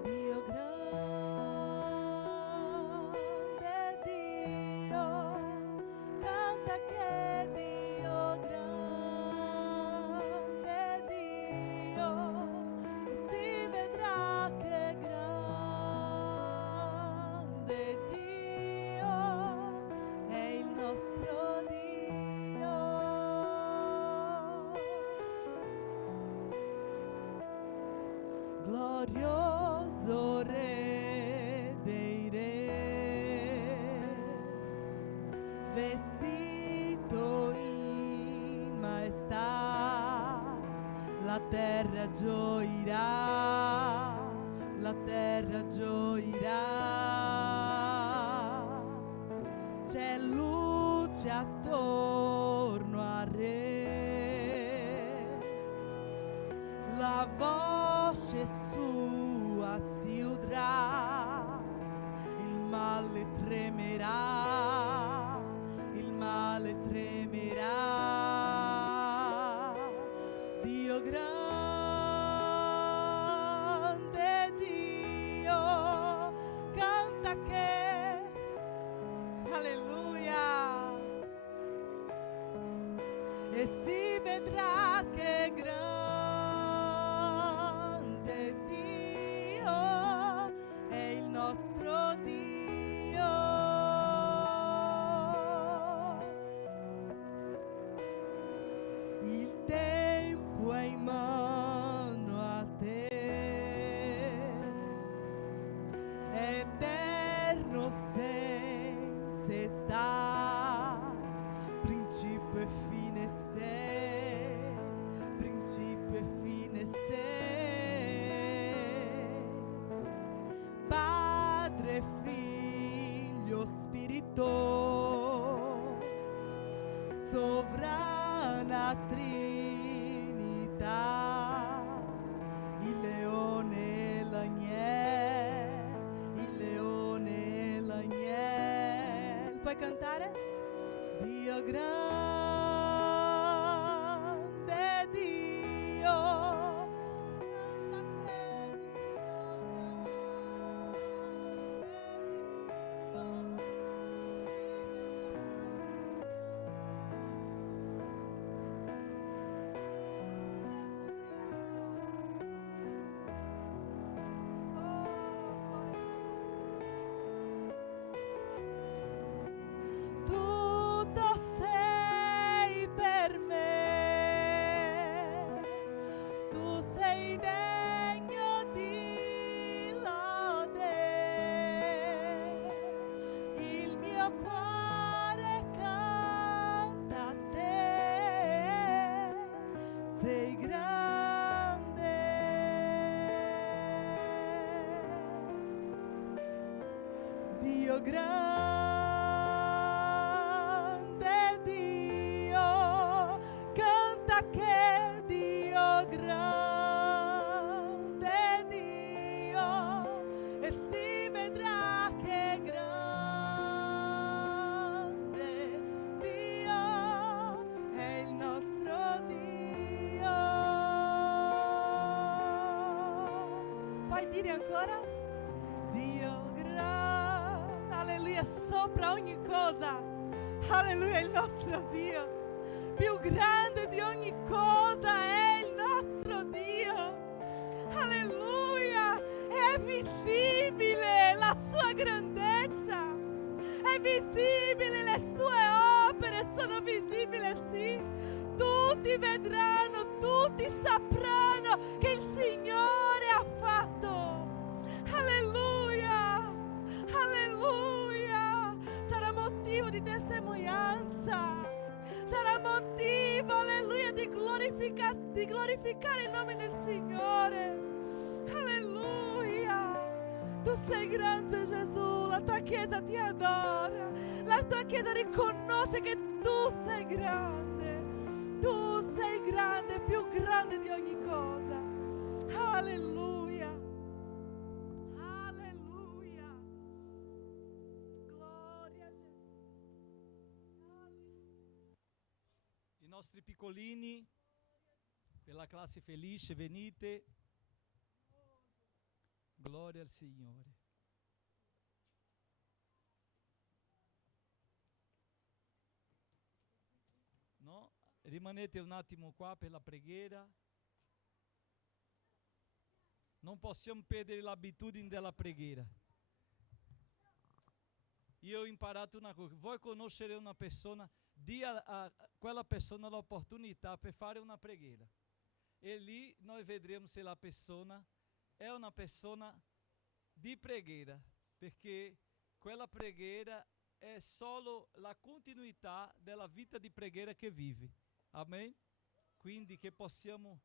Dio grande, Dio, canta che Dio grande, Dio, si vedrà che grande Dio è il nostro Dio. Glorioso Re dei Re, vestito in maestà, la terra gioirà, la terra gioirà. C'è luce attorno al Re, la voce sua si udrà, il male tremerà, il e si vedrà che grande Dio è il nostro Dio. Il tempo è in mano a te, eterno senza età, principio e fine sei, principio e fine sei, Padre, Figlio, Spirito, sovrana Trinità, il leone e l'agnello, il leone e l'agnello. Puoi cantare? Dio grande, Dio, tutto sei per me, tu sei degno di lode, il mio cuore canta a te, sei grande, Dio grande, Dio, canta che Dio grande, Dio, e si vedrà che grande Dio è il nostro Dio. Puoi dire ancora? Dio grande, alleluia, sopra ogni cosa, alleluia, il nostro Dio, più grande di ogni cosa è il nostro Dio, alleluia, è visibile la sua grandezza, è visibile, le sue opere sono visibili, sì, tutti vedranno, tutti sapranno che il Signore ha fatto. Alleluia, alleluia, sarà motivo di testimonianza, sarà motivo, alleluia, di glorificare il nome del Signore. Alleluia, tu sei grande Gesù, la tua chiesa ti adora, la tua chiesa riconosce che tu sei grande, più grande di ogni cosa. Alleluia, alleluia, gloria a Gesù. I nostri piccolini, per la classe felice, venite. Gloria al Signore. No? Rimanete un attimo qua per la preghiera. Non possiamo perdere l'abitudine della preghiera. Io ho imparato una cosa: vuoi conoscere una persona, dia a quella persona l'opportunità per fare una preghiera. E lì noi vedremo se la persona è una persona di preghiera, perché quella preghiera è solo la continuità della vita di preghiera che vive. Amen? Quindi che possiamo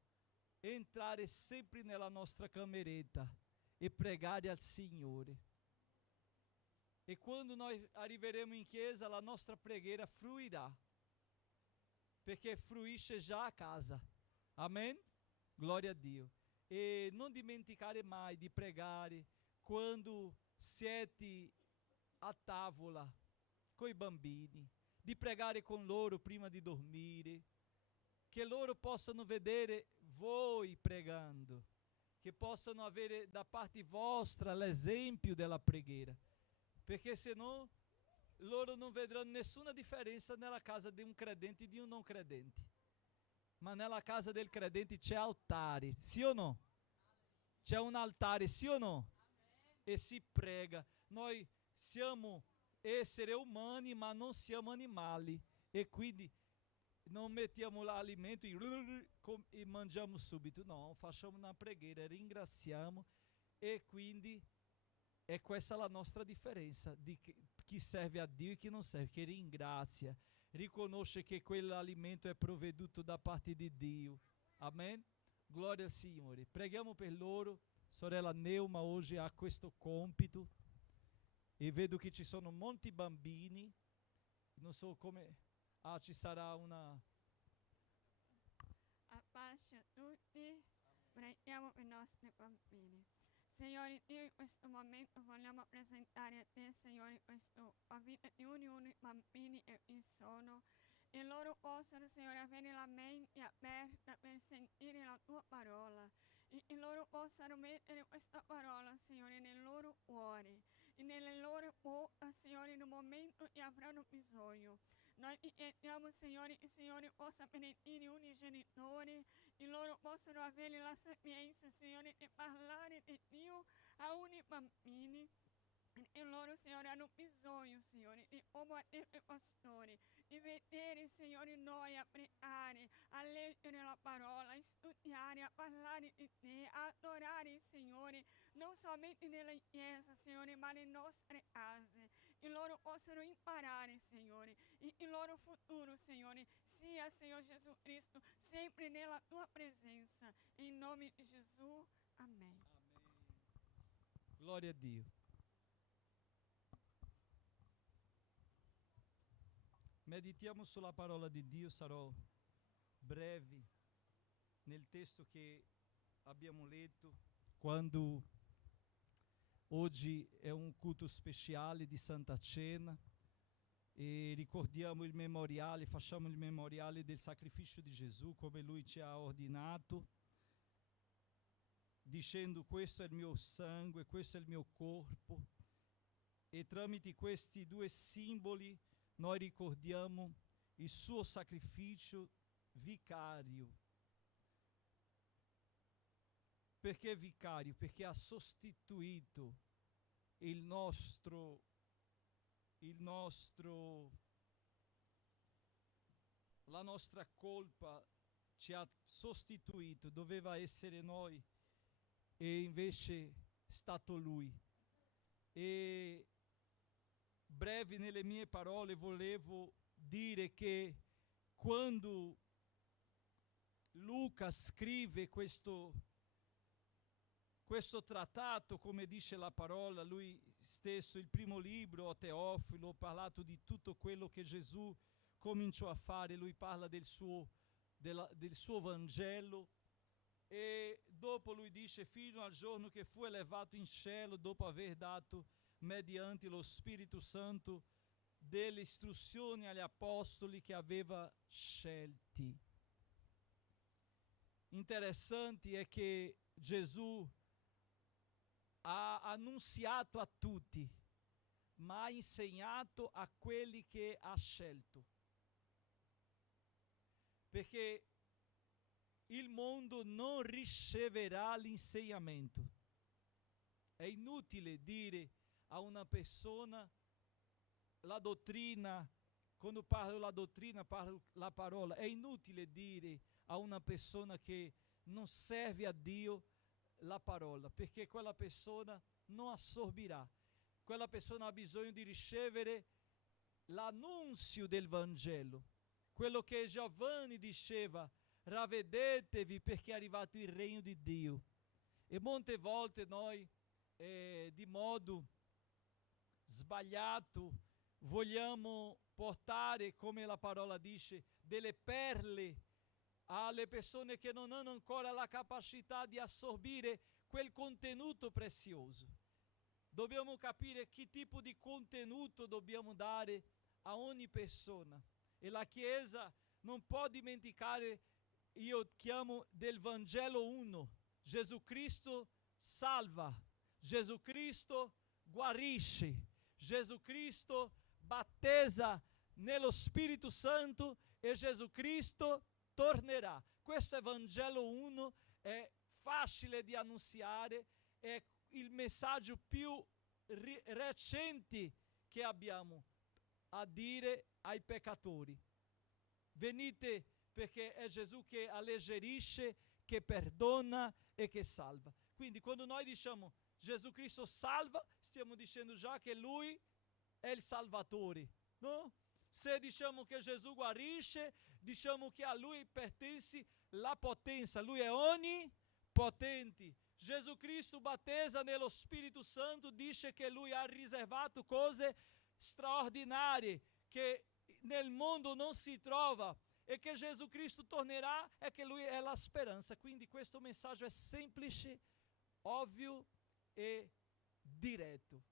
entrare sempre nella nostra cameretta e pregare al Signore. E quando noi arriveremo in chiesa, la nostra preghiera fluirà, perché fruisce già a casa. Amen? Glória a Dio. E non dimenticare mai di pregare quando siete a tavola con i bambini, di pregare con loro prima di dormire, che loro possano vedere voi pregando, che possano avere da parte vostra l'esempio della preghiera, perché senão loro non vedranno nessuna differenza nella casa di un credente e di un non credente. ma nella casa del credente c'è altare, sì o no? C'è un altare, sì o no? E si prega. Noi siamo esseri umani, ma non siamo animali. E quindi non mettiamo l'alimento e mangiamo subito. No, facciamo una preghiera, ringraziamo. E quindi è questa la nostra differenza di chi serve a Dio e chi non serve, che ringrazia, riconosce che quell'alimento è provveduto da parte di Dio. Amen? Glória al Signore. Preghiamo per loro. Sorella Neuma oggi ha questo compito e vedo che ci sono molti bambini. Non so come... ci sarà una... A pace a tutti, preghiamo per i nostri bambini. Signore Dio, in questo momento vogliamo presentare a te, Signore, la vita di ognuno dei bambini che vi sono, e loro possano, Signore, avere la mente aperta per sentire la tua parola, e loro possano mettere questa parola, Signore, nel loro cuore e nelle loro bocche, Signore, nel momento che avranno bisogno. Noi ti chiediamo, Signore, che il Signore possa benedire ogni genitore, e loro possano avere la sapienza, Signore, di parlare di Dio a ogni bambino. E loro, Signore, hanno bisogno, Signore, di uomo a te, pastore, di vedere, Signore, noi a pregare, a leggere la parola, a studiare, a parlare di te, a adorare il Signore, non solamente nella chiesa, Signore, ma nelle nostre case. E loro possano imparare, Signore, il loro futuro, Signore, sia, Signore Gesù Cristo, sempre nella tua presenza. In nome di Gesù, amen. Glória a Dio. Meditiamo sulla parola di Dio, sarò breve nel testo che abbiamo letto, quando oggi è un culto speciale di Santa Cena e ricordiamo il memoriale, facciamo il memoriale del sacrificio di Gesù come Lui ci ha ordinato, dicendo questo è il mio sangue, questo è il mio corpo, e tramite questi due simboli noi ricordiamo il suo sacrificio vicario. Perché vicario? Perché ha sostituito la nostra colpa, ci ha sostituito, doveva essere noi e invece è stato Lui. E breve nelle mie parole volevo dire che quando Luca scrive questo trattato, come dice la parola, lui stesso, il primo libro, a Teofilo, ho parlato di tutto quello che Gesù cominciò a fare, lui parla del suo Vangelo, e dopo lui dice fino al giorno che fu elevato in cielo, dopo aver dato mediante lo Spirito Santo delle istruzioni agli apostoli che aveva scelti. Interessante è che Gesù ha annunziato a tutti, ma ha insegnato a quelli che ha scelto. Perché il mondo non riceverà l'insegnamento. È inutile dire a una persona la dottrina, quando parlo la dottrina parlo la parola, è inutile dire a una persona che non serve a Dio la parola, perché quella persona non assorbirà, quella persona ha bisogno di ricevere l'annunzio del Vangelo, quello che Giovanni diceva, ravvedetevi perché è arrivato il regno di Dio. E molte volte noi di modo sbagliato vogliamo portare, come la parola dice, delle perle alle persone che non hanno ancora la capacità di assorbire quel contenuto prezioso. Dobbiamo capire che tipo di contenuto dobbiamo dare a ogni persona, e la Chiesa non può dimenticare, io chiamo del Vangelo 1, Gesù Cristo salva, Gesù Cristo guarisce, Gesù Cristo battezza nello Spirito Santo, e Gesù Cristo tornerà. Questo è Vangelo 1, è facile di annunziare, è il messaggio più recente che abbiamo a dire ai peccatori. Venite perché è Gesù che alleggerisce, che perdona e che salva. Quindi quando noi diciamo Gesù Cristo salva, stiamo dicendo già che Lui è il Salvatore, no? Se diciamo che Gesù guarisce, diciamo che a Lui pertence la potenza, Lui è onnipotente. Gesù Cristo battesa nello Spirito Santo, dice che Lui ha riservato cose straordinarie che nel mondo non si trova, e che Gesù Cristo tornerà e che Lui è la speranza. Quindi questo messaggio è semplice, ovvio e diretto,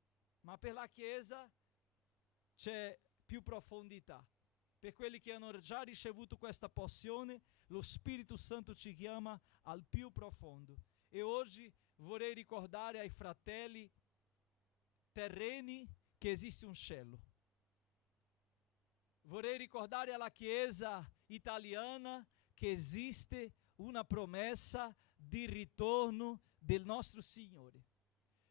ma per la Chiesa c'è più profondità. Per quelli che hanno già ricevuto questa porzione, lo Spirito Santo ci chiama al più profondo. E oggi vorrei ricordare ai fratelli terreni che esiste un cielo. Vorrei ricordare alla Chiesa italiana che esiste una promessa di ritorno del nostro Signore.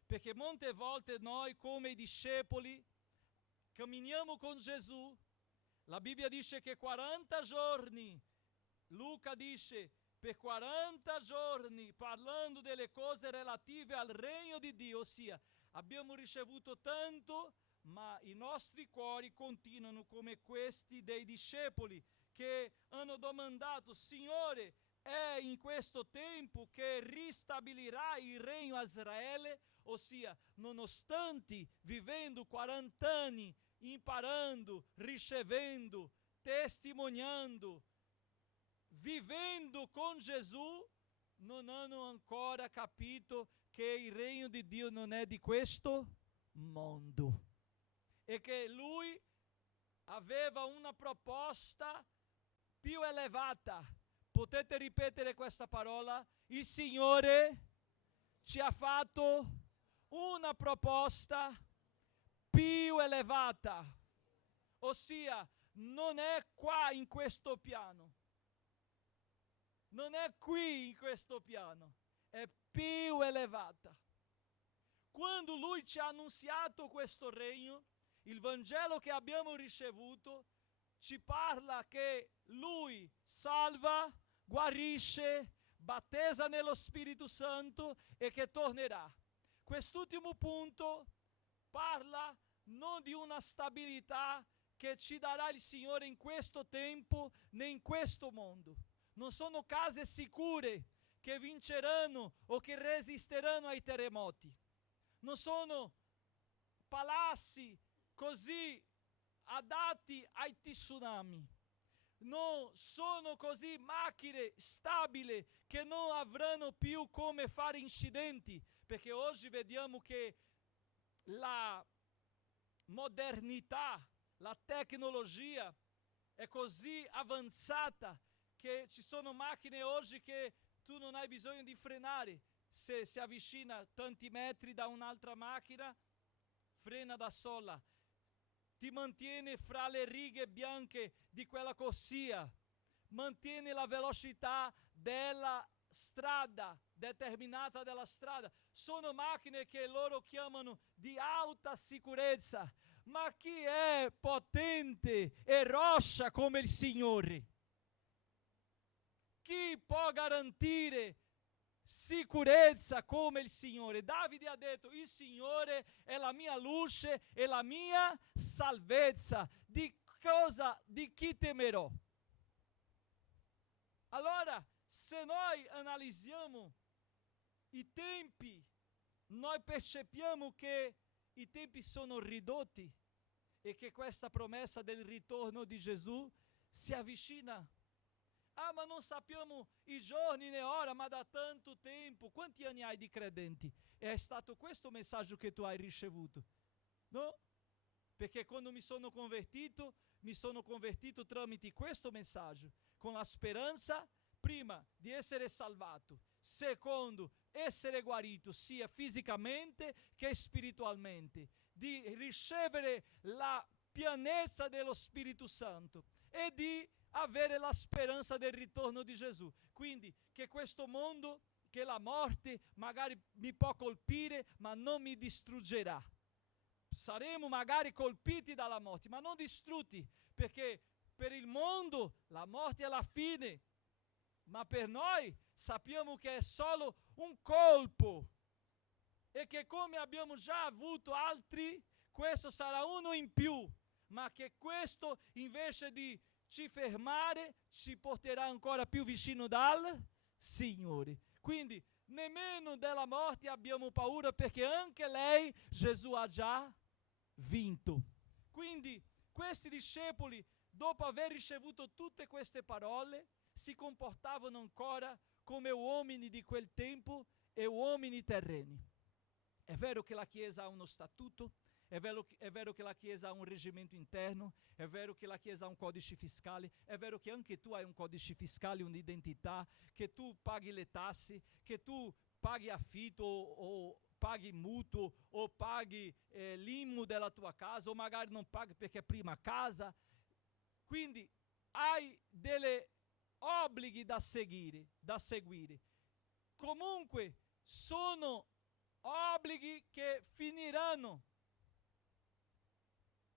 Perché molte volte noi come discepoli camminiamo con Gesù. La Bibbia dice che 40 giorni, Luca dice, per 40 giorni parlando delle cose relative al regno di Dio, ossia abbiamo ricevuto tanto, ma i nostri cuori continuano come questi dei discepoli che hanno domandato: Signore, è in questo tempo che ristabilirà il regno a Israele? Ossia, nonostante vivendo 40 anni, imparando, ricevendo, testimoniando, vivendo con Gesù, non hanno ancora capito che il regno di Dio non è di questo mondo e che Lui aveva una proposta più elevata. Potete ripetere questa parola? Il Signore ci ha fatto una proposta più elevata, ossia non è qua in questo piano, non è qui in questo piano, è più elevata. Quando Lui ci ha annunziato questo regno, il Vangelo che abbiamo ricevuto ci parla che Lui salva, guarisce, battesa nello Spirito Santo e che tornerà. Quest'ultimo punto parla non di una stabilità che ci darà il Signore in questo tempo né in questo mondo. Non sono case sicure che vinceranno o che resisteranno ai terremoti. Non sono palazzi così adatti ai tsunami. Non sono così macchine stabili che non avranno più come fare incidenti, perché oggi vediamo che la modernità, la tecnologia è così avanzata che ci sono macchine oggi che tu non hai bisogno di frenare. Se si avvicina tanti metri da un'altra macchina, frena da sola. Ti mantiene fra le righe bianche di quella corsia, mantiene la velocità della strada, determinata dalla strada. Sono macchine che loro chiamano di alta sicurezza, ma chi è potente e roccia come il Signore? Chi può garantire sicurezza come il Signore? Davide ha detto: il Signore è la mia luce e la mia salvezza. Di chi temerò? Allora, se noi analizziamo i tempi, noi percepiamo che i tempi sono ridotti e che questa promessa del ritorno di Gesù si avvicina. Ah, ma non sappiamo i giorni né ora, ma da tanto tempo. Quanti anni hai di credenti? E è stato questo messaggio che tu hai ricevuto, no? Perché quando mi sono convertito tramite questo messaggio, con la speranza, prima, di essere salvato, secondo, essere guarito sia fisicamente che spiritualmente, di ricevere la pienezza dello Spirito Santo e di avere la speranza del ritorno di Gesù. Quindi che questo mondo, che la morte magari mi può colpire, ma non mi distruggerà. Saremo magari colpiti dalla morte, ma non distrutti, perché per il mondo la morte è la fine, ma per noi sappiamo che è solo un colpo e che come abbiamo già avuto altri, questo sarà uno in più, ma che questo invece di ci fermare ci porterà ancora più vicino dal Signore. Quindi nemmeno della morte abbiamo paura, perché anche lei Gesù ha già vinto. Quindi questi discepoli, dopo aver ricevuto tutte queste parole, si comportavano ancora come uomini di quel tempo e uomini terreni. È vero che la Chiesa ha uno statuto, è vero che la Chiesa ha un reggimento interno, è vero che la Chiesa ha un codice fiscale, è vero che anche tu hai un codice fiscale, un'identità, che tu paghi le tasse, che tu paghi affitto o paghi mutuo o paghi l'IMU della tua casa, o magari non paghi perché è prima casa. Quindi hai delle obblighi da seguire. Comunque sono obblighi che finiranno,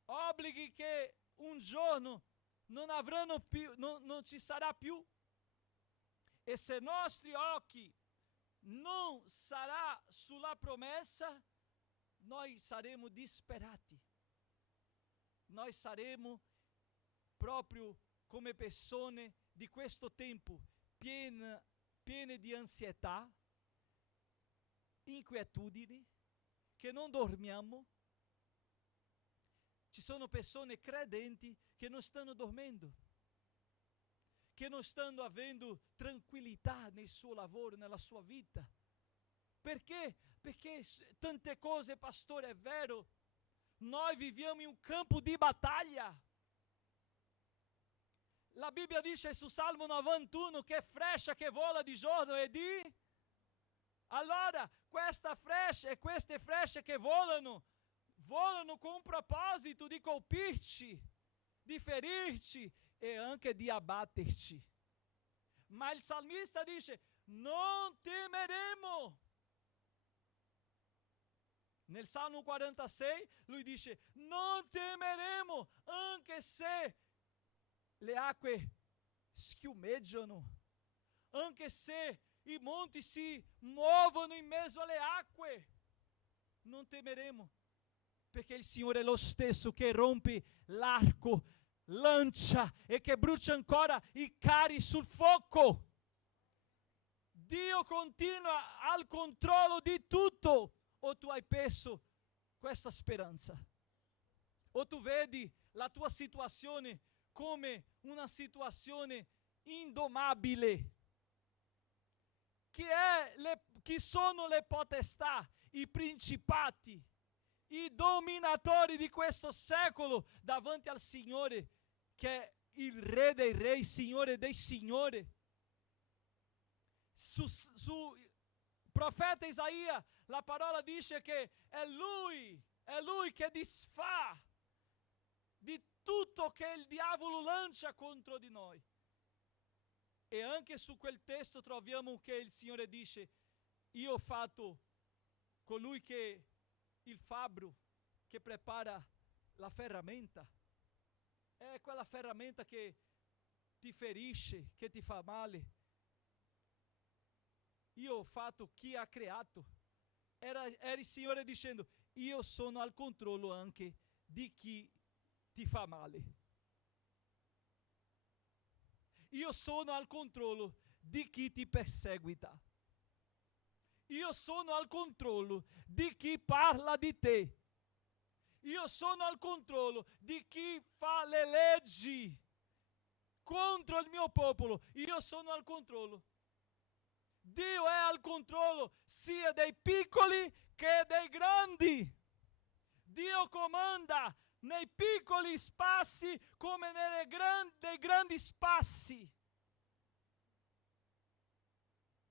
obblighi che un giorno non avranno più, non ci sarà più. E se i nostri occhi non sarà sulla promessa, noi saremo disperati. Noi saremo proprio come persone di questo tempo, piene di ansietà, inquietudini, che non dormiamo. Ci sono persone credenti che non stanno dormendo, che non stanno avendo tranquillità nel suo lavoro, nella sua vita. Perché? Perché tante cose, pastore, è vero, noi viviamo in un campo di battaglia. La Bibbia dice su Salmo 91 che freccia che vola di giorno e di... Allora, questa freccia e queste frecce che volano con un proposito di colpirci, di ferirci e anche di abbatterci. Ma il salmista dice: non temeremo. Nel Salmo 46 lui dice: non temeremo, anche se le acque schiumeggiano, anche se i monti si muovono in mezzo alle acque, non temeremo, perché il Signore è lo stesso che rompe l'arco, lancia e che brucia ancora i carri sul fuoco. Dio continua al controllo di tutto. O tu hai perso questa speranza, o tu vedi la tua situazione come una situazione indomabile. Chi sono le potestà, i principati, i dominatori di questo secolo davanti al Signore, che è il Re dei Re, Signore dei Signori? Su profeta Isaia, la parola dice che è lui che disfà di tutto che il diavolo lancia contro di noi. E anche su quel testo troviamo che il Signore dice: io ho fatto colui che, il fabbro, che prepara la ferramenta. È quella ferramenta che ti ferisce, che ti fa male. Io ho fatto chi ha creato. Era il Signore dicendo: io sono al controllo anche di chi ti fa male. Io sono al controllo di chi ti perseguita. Io sono al controllo di chi parla di te. Io sono al controllo di chi fa le leggi contro il mio popolo. Io sono al controllo. Dio è al controllo sia dei piccoli che dei grandi. Dio comanda nei piccoli spassi come nei grandi spassi.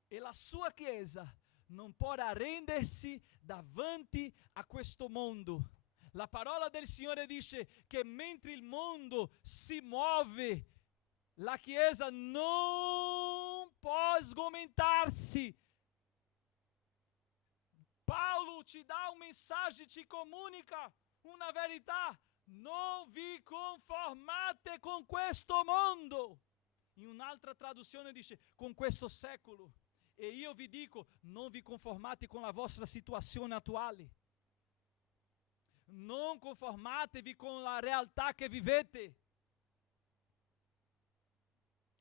E la sua Chiesa non può arrendersi davanti a questo mondo. La parola del Signore dice che mentre il mondo si muove, la Chiesa non può sgomentarsi. Paolo ci dà un messaggio, ci comunica una verità: non vi conformate con questo mondo. In un'altra traduzione dice con questo secolo. E io vi dico, non vi conformate con la vostra situazione attuale. Non conformatevi con la realtà che vivete.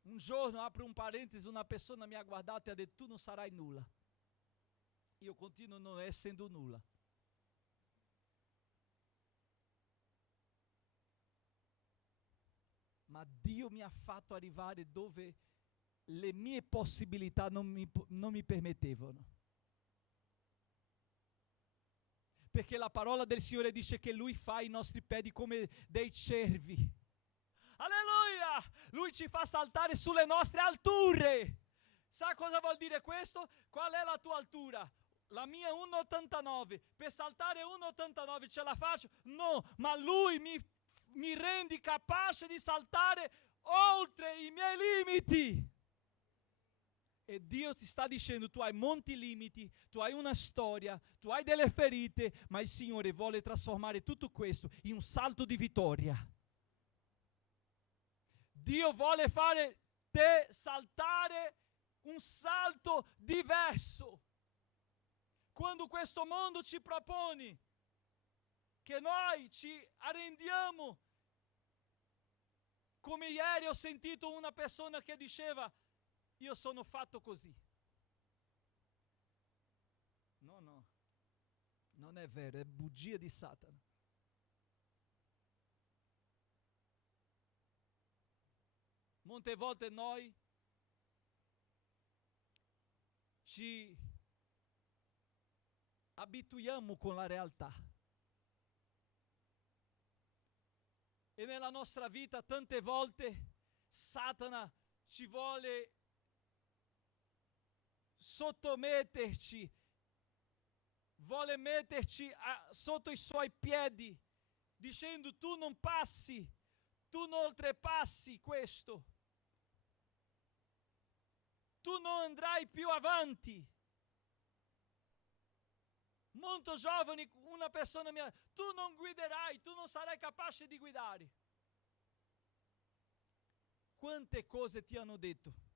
Un giorno, apro un parentesi, una persona mi ha guardato e ha detto: tu non sarai nulla. Io continuo non essendo nulla. Ma Dio mi ha fatto arrivare dove le mie possibilità non mi permettevano. Perché la parola del Signore dice che Lui fa i nostri piedi come dei cervi. Alleluia! Lui ci fa saltare sulle nostre alture. Sa cosa vuol dire questo? Qual è la tua altura? La mia è 1,89. Per saltare 1,89 ce la faccio? No, ma Lui mi rende capace di saltare oltre i miei limiti. E Dio ti sta dicendo: tu hai molti limiti, tu hai una storia, tu hai delle ferite, ma il Signore vuole trasformare tutto questo in un salto di vittoria. Dio vuole fare te saltare un salto diverso. Quando questo mondo ci propone che noi ci arrendiamo, come ieri ho sentito una persona che diceva: io sono fatto così. No, non è vero, è bugia di Satana. Molte volte noi ci abituiamo con la realtà. E nella nostra vita tante volte Satana ci vuole sottometterci, vuole metterci sotto i suoi piedi, dicendo: tu non passi, tu non oltrepassi questo, tu non andrai più avanti. Molto giovani, una persona mi ha detto: tu non guiderai, tu non sarai capace di guidare. Quante cose ti hanno detto?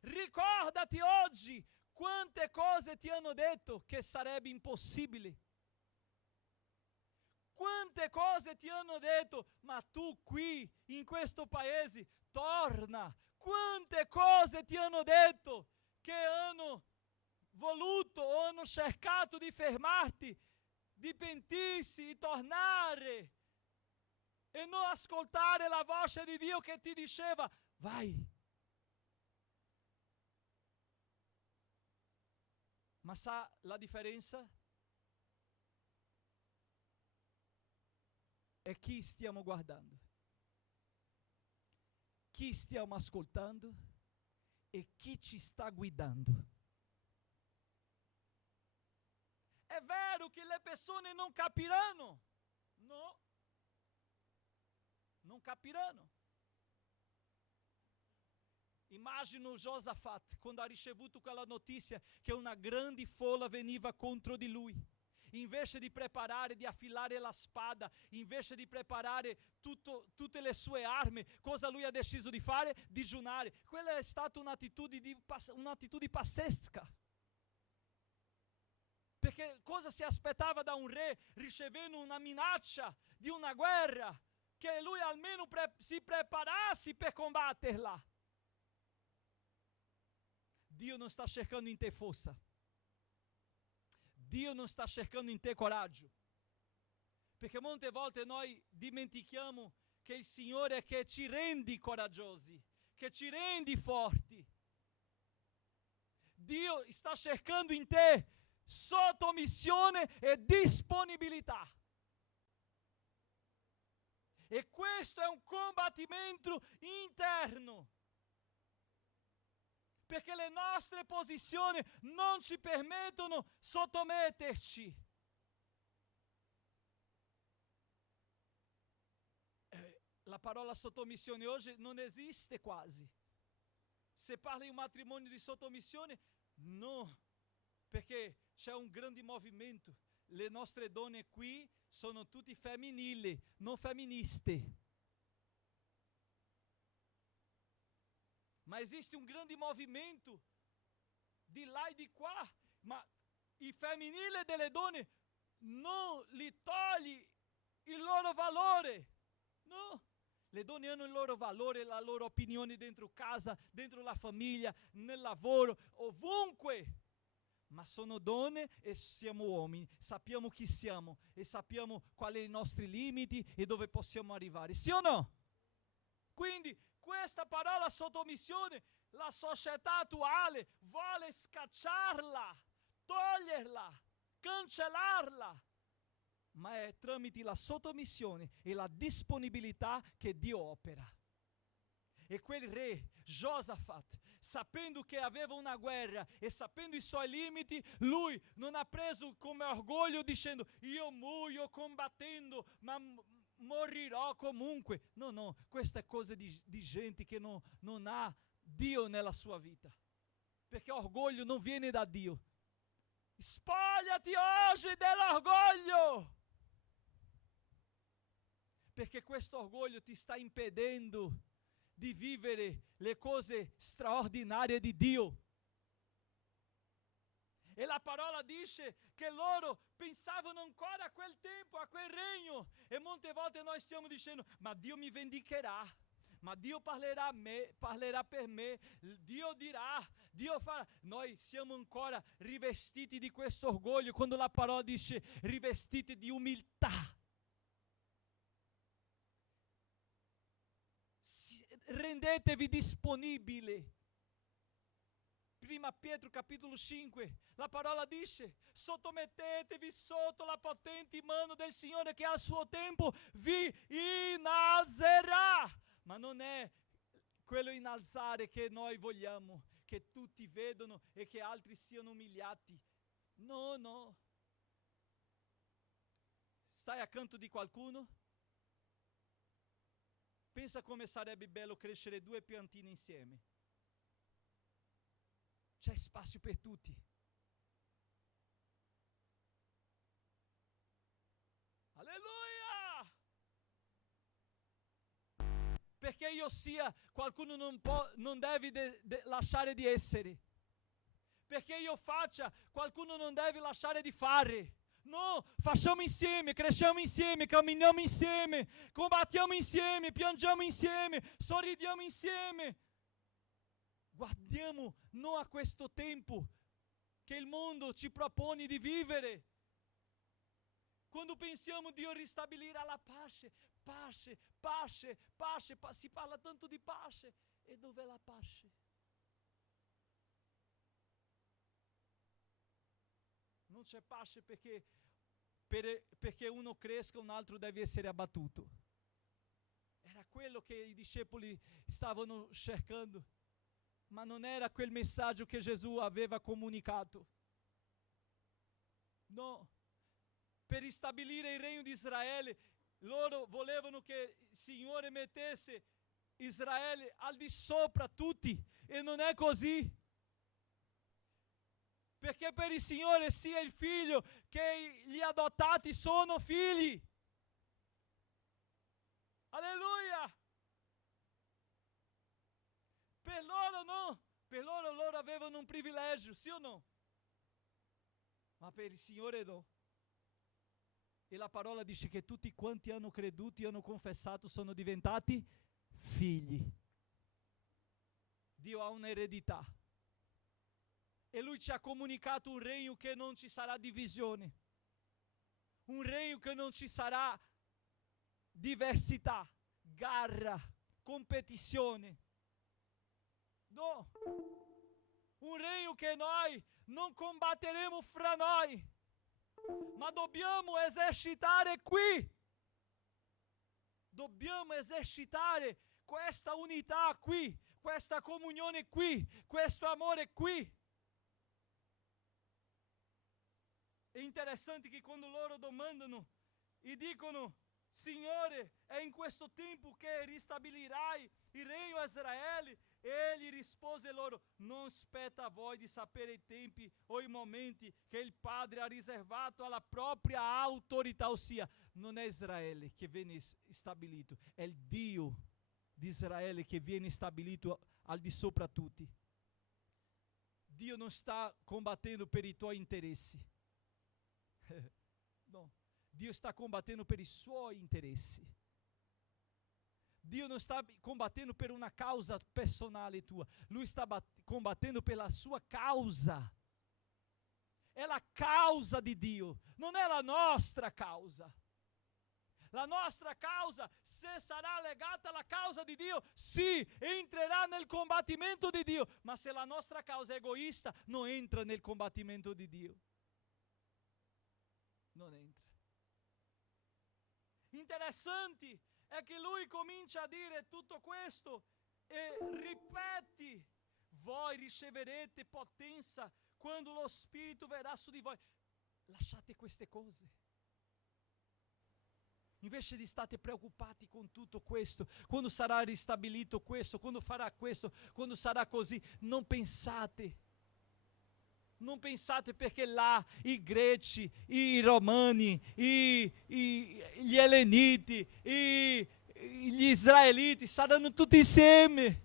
Ricordati oggi quante cose ti hanno detto che sarebbe impossibile. Quante cose ti hanno detto: ma tu qui in questo paese torna. Quante cose ti hanno detto che hanno voluto o hanno cercato di fermarti, di pentirsi, di tornare e non ascoltare la voce di Dio che ti diceva: vai. Ma sa la differenza? È chi stiamo guardando, chi stiamo ascoltando e chi ci sta guidando. È vero che le persone non capiranno, no, non capiranno. Immagino Josafat quando ha ricevuto quella notizia che una grande folla veniva contro di lui. Invece di preparare, di affilare la spada, invece di preparare tutte le sue armi, cosa lui ha deciso di fare? Digiunare. Quella è stata un'attitudine pazzesca. Perché cosa si aspettava da un re ricevendo una minaccia di una guerra? Che lui almeno si preparasse per combatterla. Dio non sta cercando in te forza. Dio non sta cercando in te coraggio. Perché molte volte noi dimentichiamo che il Signore è che ci rendi coraggiosi, che ci rendi forti. Dio sta cercando in te sottomissione e disponibilità. E questo è un combattimento interno. perché le nostre posizioni non ci permettono sottometterci. La parola sottomissione oggi non esiste quasi. Se parla in un matrimonio di sottomissione, no, perché c'è un grande movimento. Le nostre donne qui sono tutte femminili, non femministe. Ma esiste un grande movimento di là e di qua, ma il femminile delle donne non li toglie il loro valore, no. Le donne hanno il loro valore, la loro opinione dentro casa, dentro la famiglia, nel lavoro, ovunque. Ma sono donne e siamo uomini, sappiamo chi siamo e sappiamo quali sono i nostri limiti e dove possiamo arrivare, sì o no? Quindi questa parola sottomissione, la società attuale vuole scacciarla, toglierla, cancellarla. Ma è tramite la sottomissione e la disponibilità che Dio opera. E quel re, Giosafat, sapendo che aveva una guerra e sapendo i suoi limiti, lui non ha preso come orgoglio dicendo io muoio combattendo, ma morirò comunque. No, no, questa è cosa di gente che non ha Dio nella sua vita. Perché orgoglio non viene da Dio. Spogliati oggi dell'orgoglio! Perché questo orgoglio ti sta impedendo di vivere le cose straordinarie di Dio. E la parola dice che loro pensavano ancora a quel tempo, a quel regno. E molte volte noi stiamo dicendo, ma Dio mi vendicherà, ma Dio parlerà per me, Dio dirà, Dio farà. Noi siamo ancora rivestiti di questo orgoglio, quando la parola dice rivestiti di umiltà. Rendetevi disponibili. Prima Pietro capitolo 5, la parola dice, sottomettetevi sotto la potente mano del Signore che al suo tempo vi innalzerà. Ma non è quello innalzare che noi vogliamo, che tutti vedano e che altri siano umiliati. No, no. Stai accanto di qualcuno? Pensa come sarebbe bello crescere due piantine insieme. C'è spazio per tutti. Alleluia! Perché io sia, qualcuno non deve lasciare di essere. Perché io faccia, qualcuno non deve lasciare di fare. No, facciamo insieme, cresciamo insieme, camminiamo insieme, combattiamo insieme, piangiamo insieme, sorridiamo insieme. Guardiamo non a questo tempo che il mondo ci propone di vivere. Quando pensiamo di ristabilire la pace, si parla tanto di pace. E dov'è la pace? Non c'è pace perché uno cresca, un altro deve essere abbattuto. Era quello che i discepoli stavano cercando, ma non era quel messaggio che Gesù aveva comunicato. No, per ristabilire il regno di Israele, loro volevano che il Signore mettesse Israele al di sopra tutti, e non è così. Perché per il Signore sia il figlio che gli adottati sono figli. Alleluia! Per loro no, per loro avevano un privilegio, sì o no? Ma per il Signore no. E la parola dice che tutti quanti hanno creduto e hanno confessato sono diventati figli. Dio ha un'eredità. E Lui ci ha comunicato un regno che non ci sarà divisione, un regno che non ci sarà diversità, garra, competizione. No, un regno che noi non combatteremo fra noi, ma dobbiamo esercitare qui. Dobbiamo esercitare questa unità qui, questa comunione qui, questo amore qui. È interessante che quando loro domandano e dicono: Signore, è in questo tempo che ristabilirai il regno a Israele? Ele rispose loro: non spetta a voi di sapere i tempi o i momenti che il Padre ha riservato alla propria autorità, ossia non è Israele che viene stabilito, è il Dio di Israele che viene stabilito al di sopra tutti. Dio non sta combattendo per i tuoi interessi. No, Dio sta combattendo per i suoi interessi. Dio non sta combattendo per una causa personale tua, Lui sta combattendo per la sua causa. È la causa di Dio, non è la nostra causa. La nostra causa, se sarà legata alla causa di Dio, sì, entrerà nel combattimento di Dio, ma se la nostra causa è egoista, non entra nel combattimento di Dio. Non entra. Interessante è che lui comincia a dire tutto questo e ripeti: voi riceverete potenza quando lo Spirito verrà su di voi. Lasciate queste cose. Invece di state preoccupati con tutto questo, quando sarà ristabilito questo, quando farà questo, quando sarà così, non pensate. Non pensate perché là i greci, i romani, gli eleniti, gli israeliti saranno tutti insieme.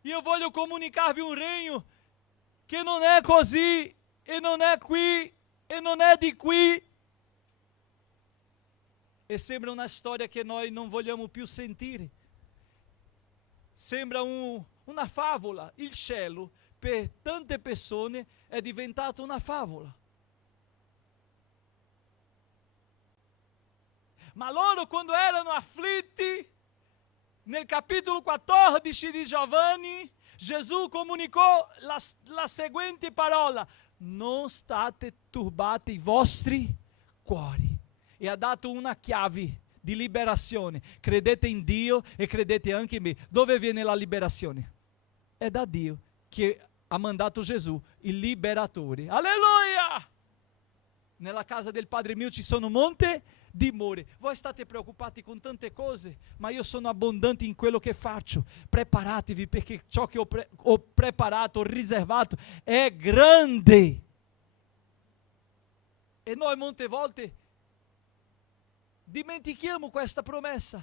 Io voglio comunicarvi un regno che non è così, e non è qui, e non è di qui. E sembra una storia che noi non vogliamo più sentire. Sembra una favola. Il cielo per tante persone è diventato una favola. Ma loro, quando erano afflitti, nel capitolo 14 di Giovanni, Gesù comunicò la seguente parola: non state turbati i vostri cuori. E ha dato una chiave di liberazione. Credete in Dio e credete anche in me. Dove viene la liberazione? È da Dio che ha mandato Gesù, il liberatore. Alleluia! Nella casa del Padre mio ci sono molte dimore. Voi state preoccupati con tante cose, ma io sono abbondante in quello che faccio. Preparatevi, perché ciò che ho preparato, ho riservato, è grande. E noi molte volte dimentichiamo questa promessa.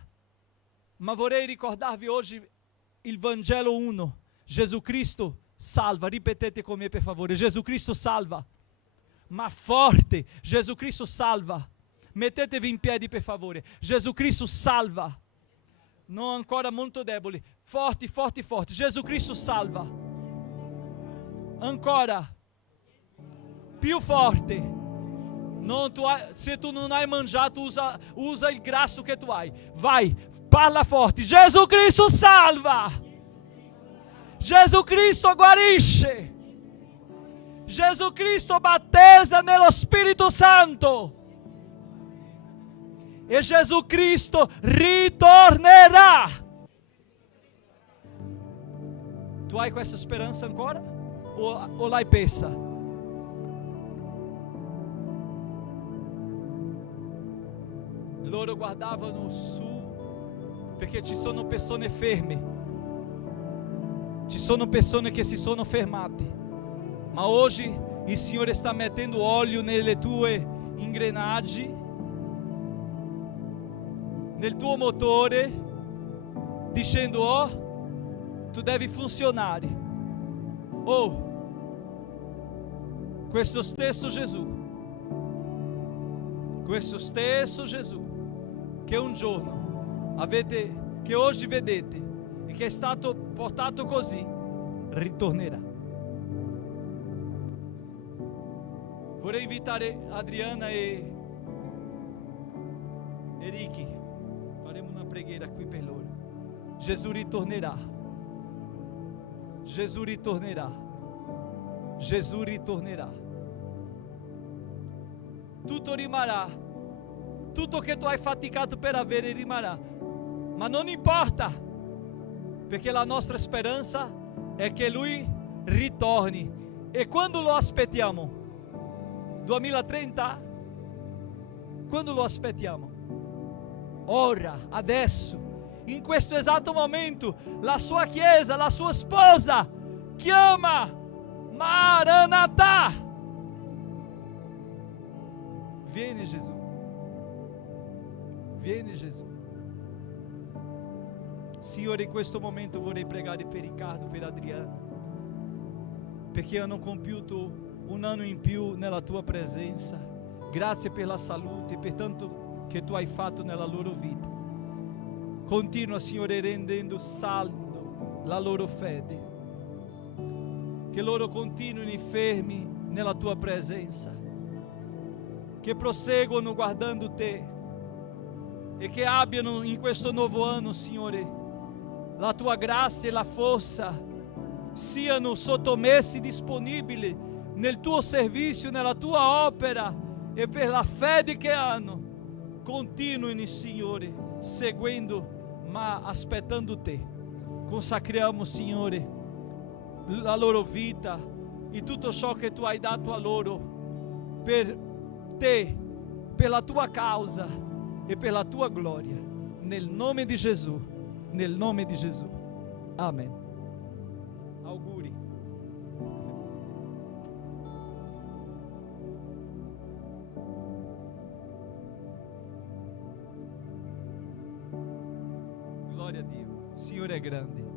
Ma vorrei ricordarvi oggi il Vangelo 1. Gesù Cristo salva. Ripetete con me per favore: Gesù Cristo salva. Ma forte: Gesù Cristo salva. Mettetevi in piedi per favore. Gesù Cristo salva. Non ancora molto deboli. Forti, forti, forti. Gesù Cristo salva. Ancora. Più forte. Se tu non hai mangiato, usa il grasso che tu hai. Vai, parla forte. Gesù Cristo salva. Gesù Cristo guarisce. Gesù Cristo battezza nello Spirito Santo. E Gesù Cristo ritornerà. Tu hai questa speranza ancora? O l'hai persa? Loro guardavano su, perché ci sono persone ferme. Ci sono persone che si sono fermate. Ma oggi il Signore sta mettendo olio nelle tue ingrenaggi, nel tuo motore, dicendo: oh, tu devi funzionare. Oh, questo stesso Gesù, che un giorno che oggi vedete e che è stato portato così, ritornerà. Vorrei invitare Adriana e Ricky. Faremo una preghiera qui per loro. Gesù ritornerà. Gesù ritornerà. Gesù ritornerà. Tutto rimarrà. Tutto che tu hai faticato per avere rimarrà. ma non importa, perché la nostra speranza è che Lui ritorni. E quando lo aspettiamo? 2030? Quando lo aspettiamo? Ora, adesso, in questo esatto momento, la sua chiesa, la sua sposa chiama Maranatha. Vieni Gesù. Vieni Gesù. Signore, in questo momento vorrei pregare per Riccardo, per Adriana, perché hanno compiuto un anno in più nella tua presenza. Grazie per la salute, per tanto che tu hai fatto nella loro vita. Continua, Signore, rendendo saldo la loro fede, che loro continuino fermi nella tua presenza, che proseguono guardando te e che abbiano in questo nuovo anno, Signore, la tua grazia e la forza, siano sottomessi, disponibili nel tuo servizio, nella tua opera, e per la fede che hanno continuino, Signore, seguendo ma aspettando te. Consacriamo, Signore, la loro vita e tutto ciò che tu hai dato a loro per te, per la tua causa e per la tua gloria, nel nome di Gesù, nel nome di Gesù. Amen. Auguri. Gloria a Dio. Il Signore è grande.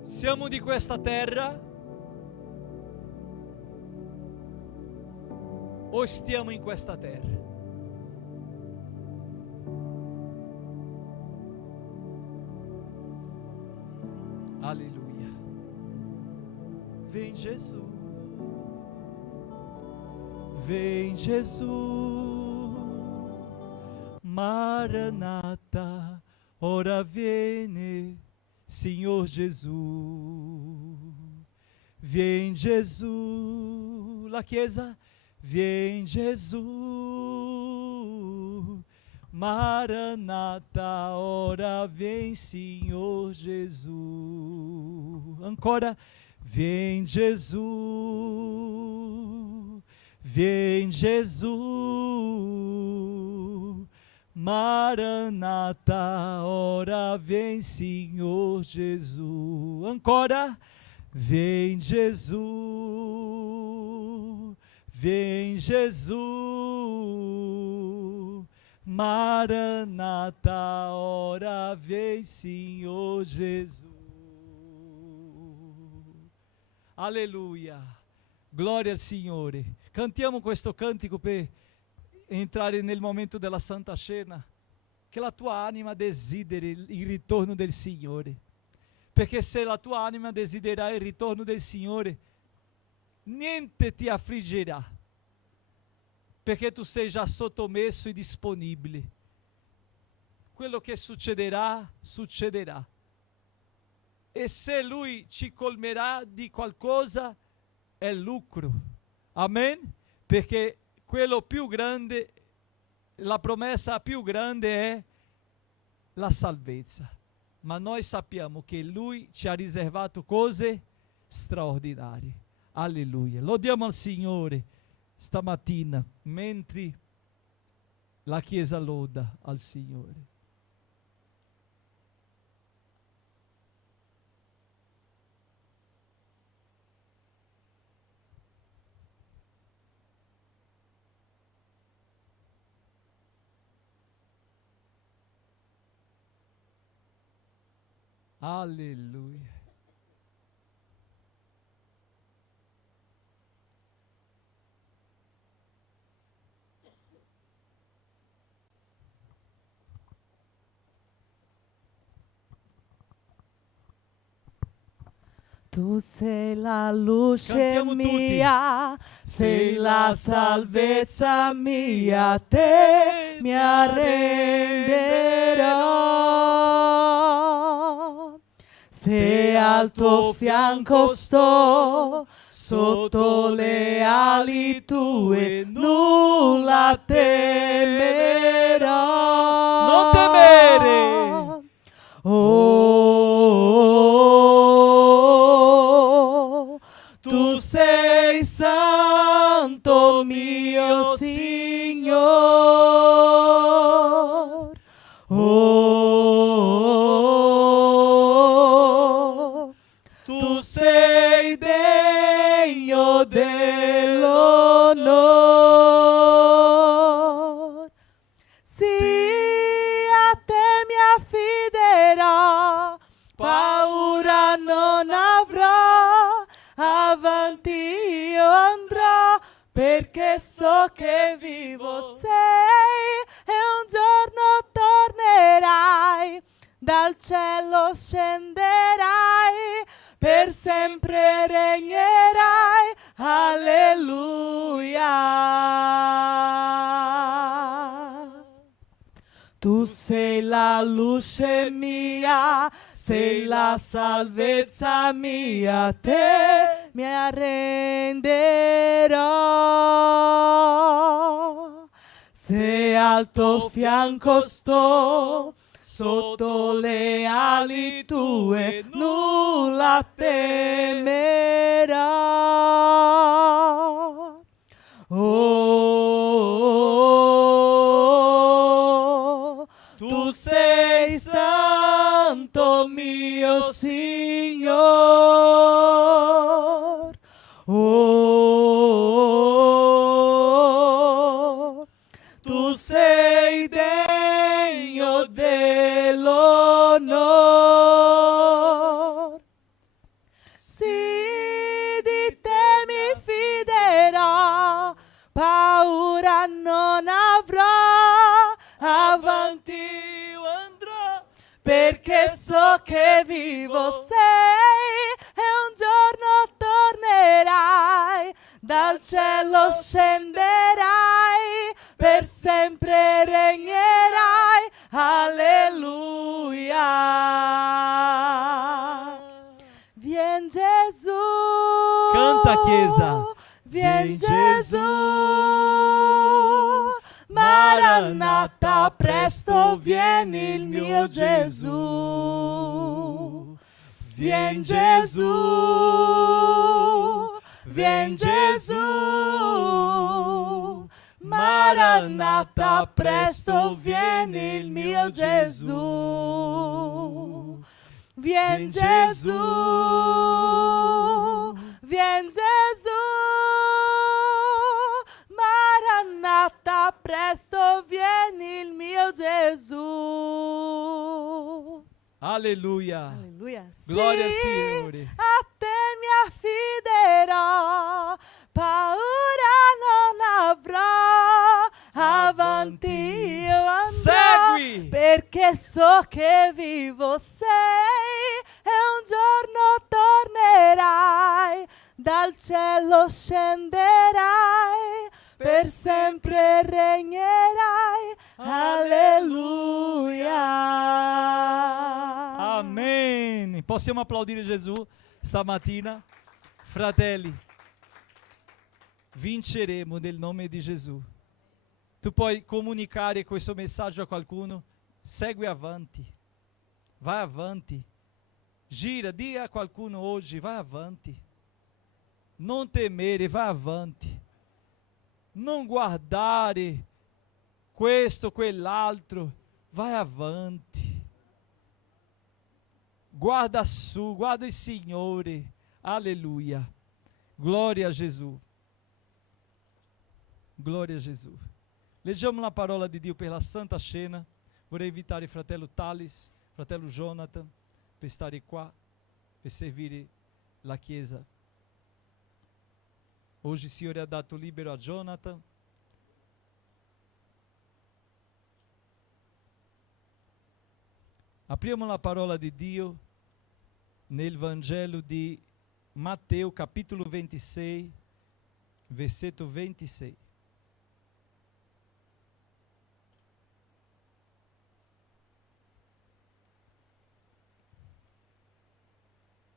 Siamo di questa terra o stiamo in questa terra? Alleluia. Vem Gesù, vem Gesù, Maranatha, ora viene, Senhor Gesù. Vem Gesù, la Chiesa, vem Gesù, Maranatha, ora vem, Senhor Jesus. Ancora, vem Jesus, vem Jesus, Maranatha, ora vem, Senhor Jesus. Ancora, vem Jesus, vem Jesus, Maranatha, ora vem, Senhor Jesus. Alleluia. Gloria al Signore. Cantiamo questo cantico per entrare nel momento della Santa Cena. Che la tua anima desideri il ritorno del Signore. Perché se la tua anima desiderare il ritorno del Signore, niente ti affliggerà, perché tu sei già sottomesso e disponibile. Quello che succederà, succederà. E se Lui ci colmerà di qualcosa, è lucro. Amen? Perché quello più grande, la promessa più grande è la salvezza. Ma noi sappiamo che Lui ci ha riservato cose straordinarie. Alleluia. Lodiamo al Signore stamattina, mentre la Chiesa loda al Signore. Alleluia. Tu sei la luce Cantiamo mia, sei la salvezza mia, te mi arrenderò. Se al tuo fianco sto, sotto le ali tue nulla temerò. Non temere. Oh, tu sei santo mio Signor. Oh, tu sei degno dell'onor. Sì, a te mi affiderò, paura non avrò, avanti io andrò, perché so che vivo sei e un giorno tornerai, dal cielo scenderai, per sempre regnerai, alleluia. Tu sei la luce mia, sei la salvezza mia, te mi arrenderò. Se al tuo fianco sto, sotto le ali tue, nulla temerò. Oh, tu sei santo mio Signor. Oh, tu sei degno dell'onor. Sì, di te mi fiderò, paura non avrò, avanti io andrò, perché so che vivo sei e un giorno tornerai, dal cielo scenderai, per sempre regnerai, alleluia. Vien Gesù, Canta, Chiesa. vien Gesù, Maranatha, presto vieni il mio Gesù. Vien Gesù, vien Gesù, Maranatha, presto vieni il mio Gesù. Vien Gesù, vien Gesù, Maranatha, presto vieni il mio Gesù. Alleluia. Alleluia. Gloria al Sì, Signore. a te mi affiderò, paura non avrò, avanti io andrò, Segui. perché so che vivo sei e un giorno tornerai, dal cielo scenderai, per sempre regnerai, alleluia. Amen. Possiamo applaudire Gesù stamattina? Fratelli, vinceremo nel nome di Gesù. Tu puoi comunicare questo messaggio a qualcuno? Segui avanti. Vai avanti. Gira, dia a qualcuno hoje, vai avanti. Non temere, vai avanti. Non guardare questo, quell'altro, vai avanti. Guarda su, guarda il Signore. Alleluia. Glória a Gesù. Glória a Gesù. Leggiamo la parola di Dio per la Santa Cena. Vorrei invitare il fratello Thales, fratello Jonathan, per stare qua, per servire la Chiesa. Hoje il Signore ha dato libero a Jonathan. Apriamo la parola di Dio nel Vangelo di Matteo, capitolo 26, versetto 26.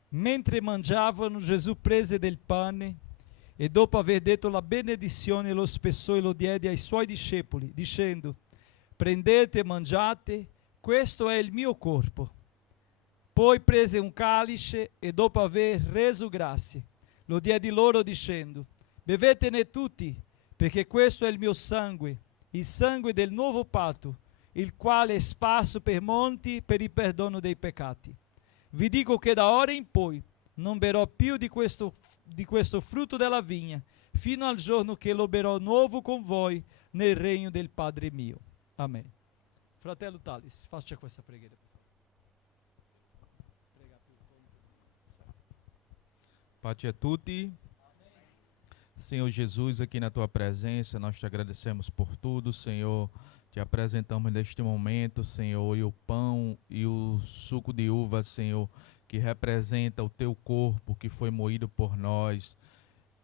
Mentre mangiavano, Gesù prese del pane E dopo aver detto la benedizione lo spezzò e lo diede ai suoi discepoli, dicendo: prendete e mangiate, questo è il mio corpo. Poi prese un calice e dopo aver reso grazie, lo diede loro dicendo: bevetene tutti, perché questo è il mio sangue, il sangue del nuovo patto, il quale è sparso per molti per il perdono dei peccati. Vi dico che da ora in poi non berrò più di questo frutto della vigna, fino al giorno che lo berrò nuovo con voi nel regno del Padre mio. Amen. Fratello Talis, faccia questa preghiera. Pace a tutti. Senhor Jesus, aqui na tua presença, nós te agradecemos por tudo, Senhor. Te apresentamos neste momento, Senhor, e o pão e o suco de uva, Senhor, que representa o teu corpo que foi moído por nós,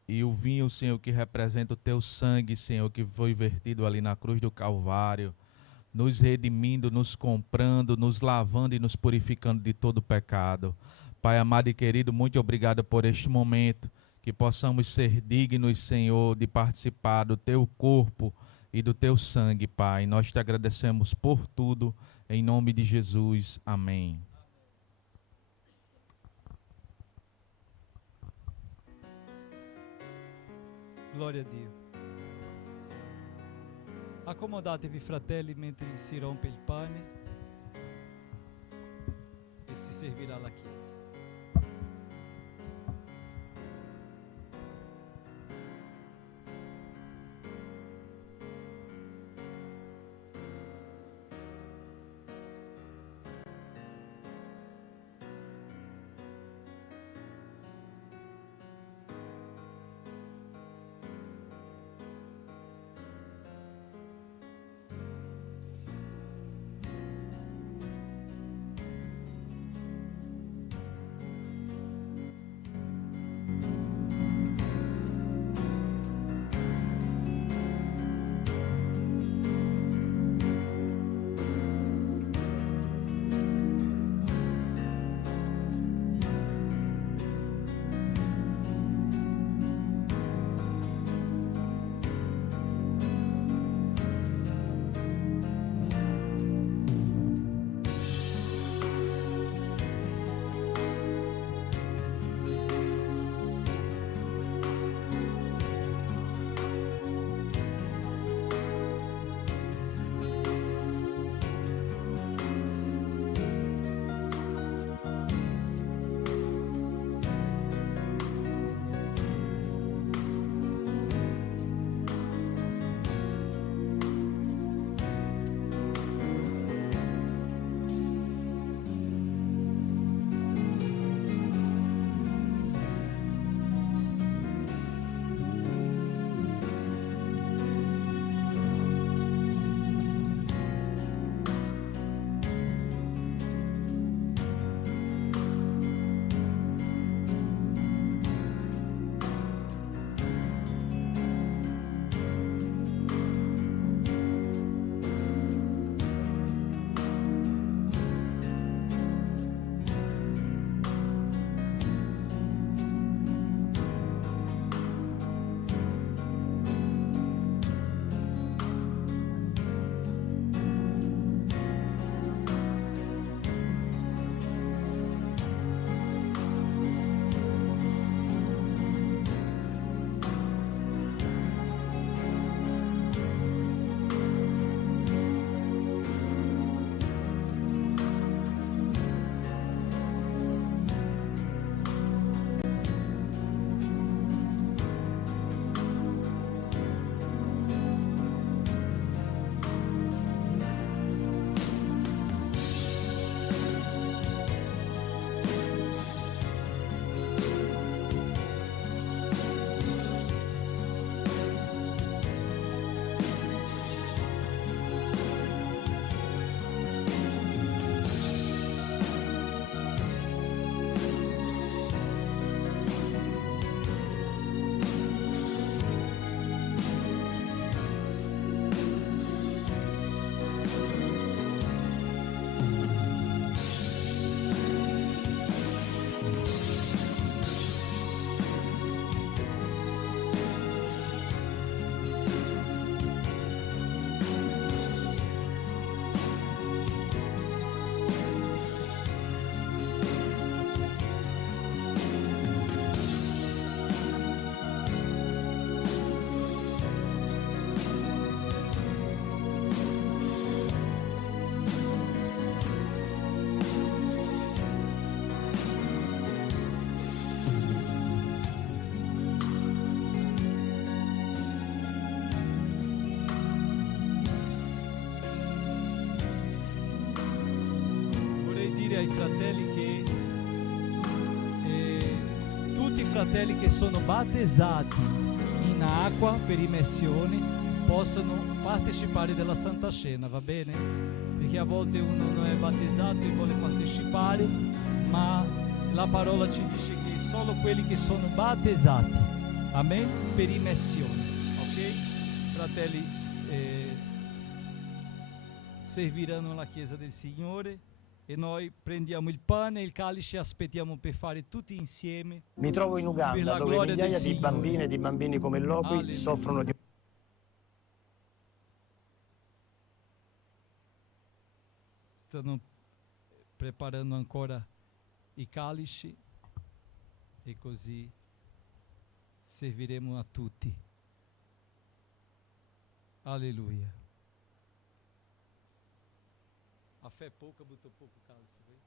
e o vinho, Senhor, que representa o teu sangue, Senhor, que foi vertido ali na cruz do Calvário, nos redimindo, nos comprando, nos lavando e nos purificando de todo pecado. Pai amado e querido, muito obrigado por este momento, que possamos ser dignos, Senhor, de participar do teu corpo e do teu sangue, Pai. Nós te agradecemos por tudo, em nome de Jesus. Amém. Glória a Dio. Accomodatevi, fratelli, mentre si rompe il pane e si servirà la chiesa. fratelli che sono battezzati in acqua per immersione possano partecipare della Santa Cena, va bene? Perché a volte uno non è battezzato e vuole partecipare, ma la parola ci dice che solo quelli che sono battezzati, amen, per immersione, ok? Fratelli serviranno la Chiesa del Signore e noi prendiamo il pane e il calice e aspettiamo per fare tutti insieme. Mi trovo in Per Uganda, la dove gloria del migliaia di Signore. bambine e di bambini come Loki Alleluia. soffrono di... Stanno preparando ancora i calici e così serviremo a tutti. Alleluia. A fé pouca botou pouco cálice, vem?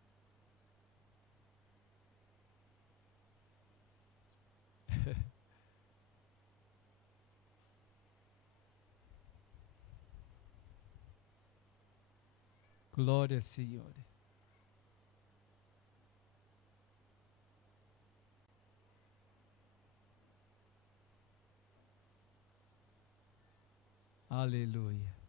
Glória al Signore. Alleluia.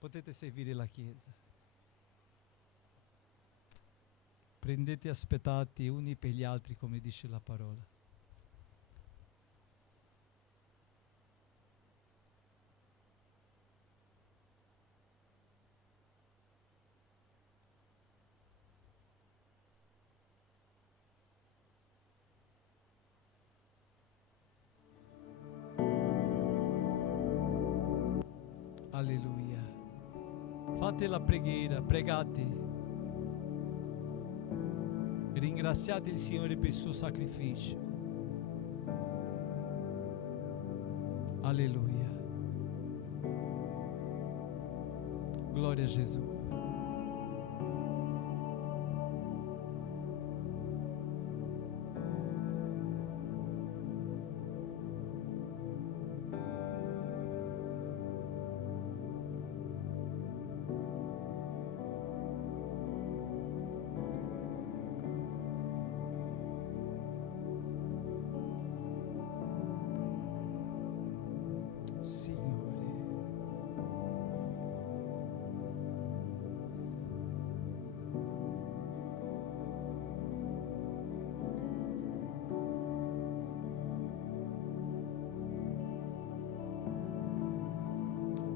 Potete servire la Chiesa. Prendete e aspettate uni per gli altri, come dice la parola. Alleluia. Fate la preghiera, pregate. Ringraziate il Signore per il suo sacrificio. Alleluia. Glória a Gesù.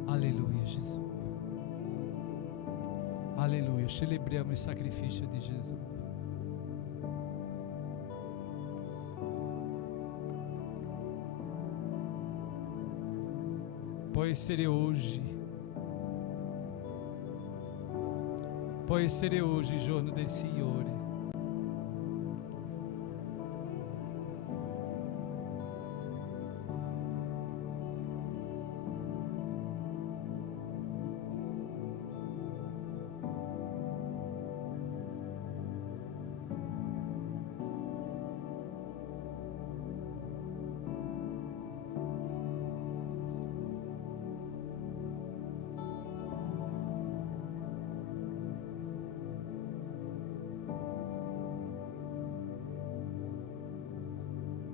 Alleluia, Gesù. Alleluia, celebriamo il sacrificio di Gesù. Può essere oggi il giorno del Signore.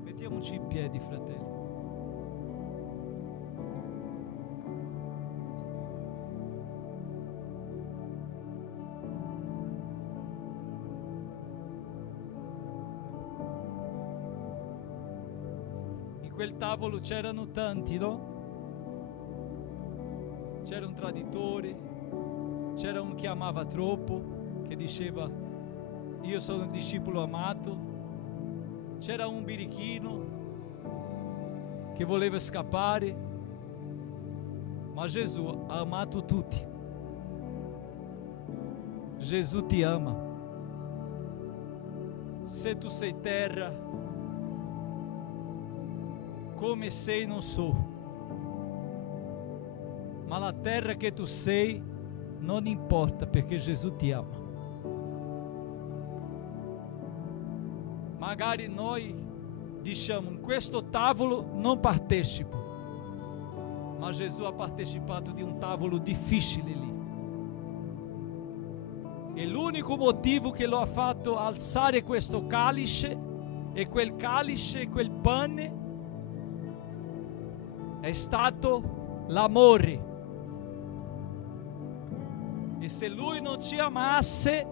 Mettiamoci in piedi, fratelli. In quel tavolo c'erano tanti, no? C'era un traditore, c'era un che amava troppo, che diceva: io sono un discepolo amato. C'era un birichino che voleva scappare, ma Gesù ha amato tutti. Gesù ti ama. Se tu sei terra, come sei non so, ma la terra che tu sei non importa, perché Gesù ti ama. magari noi diciamo in questo tavolo non partecipo, ma Gesù ha partecipato di un tavolo difficile lì. E l'unico motivo che lo ha fatto alzare questo calice e quel pane è stato l'amore. E se lui non ci amasse,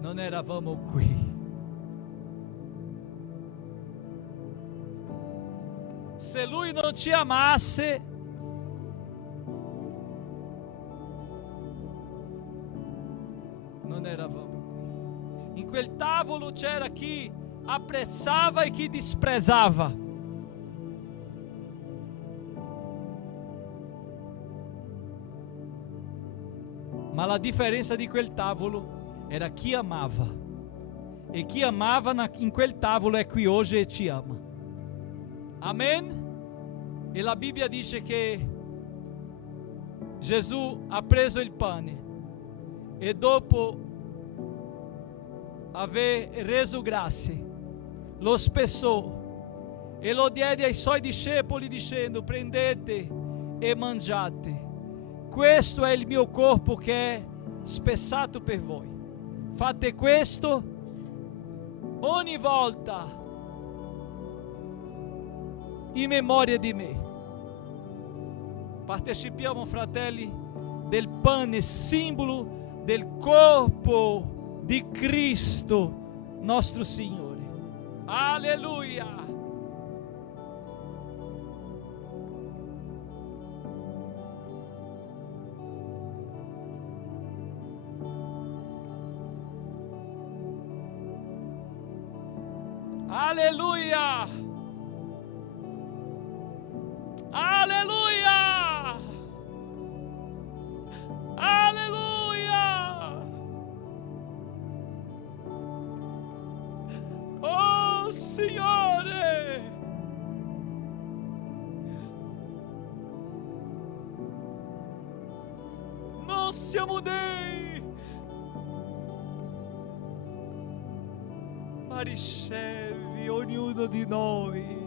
non eravamo qui. Se lui non ci amasse, non eravamo qui. In quel tavolo c'era chi apprezzava e chi disprezzava. Ma la differenza di quel tavolo era chi amava. E chi amava in quel tavolo è qui oggi e ci ama. Amen? E la Bibbia dice che Gesù ha preso il pane e dopo aver reso grazie lo spezzò e lo diede ai suoi discepoli dicendo: prendete e mangiate, questo è il mio corpo che è spezzato per voi, fate questo ogni volta in memoria di me. Partecipiamo, fratelli, del pane, simbolo del corpo di Cristo nostro Signore. Alleluia! Alleluia! Alleluia! Alleluia! Oh Signore! Non siamo dei, ma ricevi ognuno di noi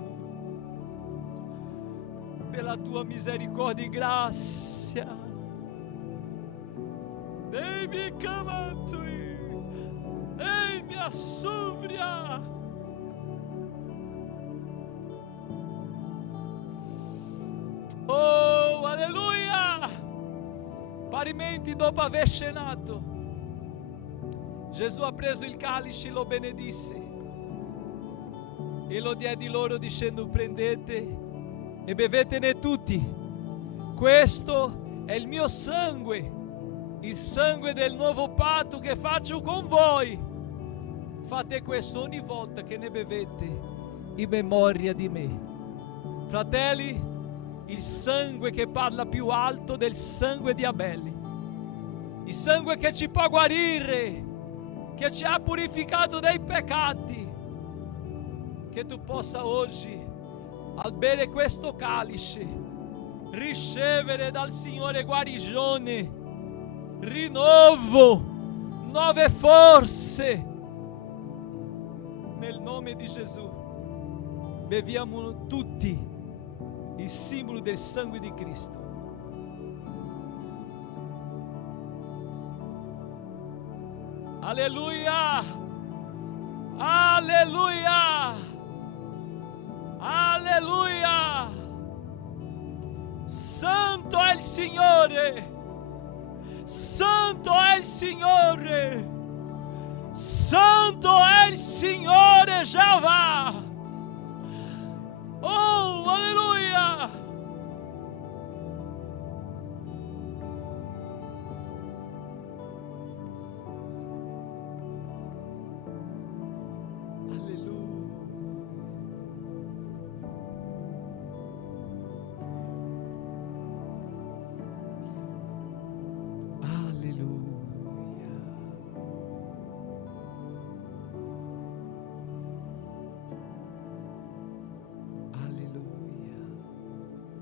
per la tua misericordia e grazia. Dei miei camantui, dei mia subria. Oh, alleluia! Parimenti, dopo aver cenato, Gesù ha preso il calice, lo benedisse e lo diede loro dicendo: prendete e bevetene tutti, questo è il mio sangue, il sangue del nuovo patto che faccio con voi, fate questo ogni volta che ne bevete in memoria di me. Fratelli, il sangue che parla più alto del sangue di Abele, il sangue che ci può guarire, che ci ha purificato dai peccati, che tu possa oggi, al bere questo calice, ricevere dal Signore guarigione, rinnovo, nuove forze. Nel nome di Gesù, beviamo tutti il simbolo del sangue di Cristo. Alleluia! Alleluia! Alleluia! Santo è il Signore! Santo è il Signore! Santo è il Signore Jehová! Oh, alleluia!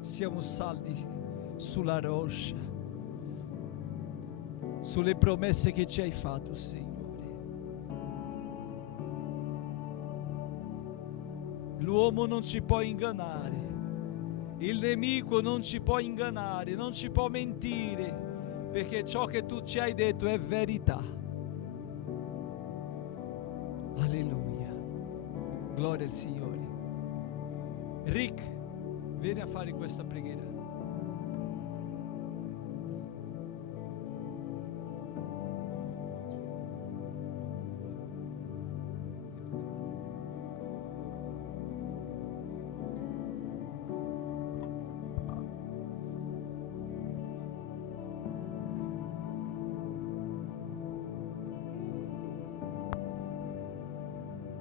Siamo saldi sulla roccia. sulle promesse che ci hai fatto, Signore. L'uomo non ci può ingannare, il nemico non ci può ingannare, non ci può mentire, perché ciò che tu ci hai detto è verità. Alleluia, gloria al Signore. Rick, vieni a fare questa preghiera.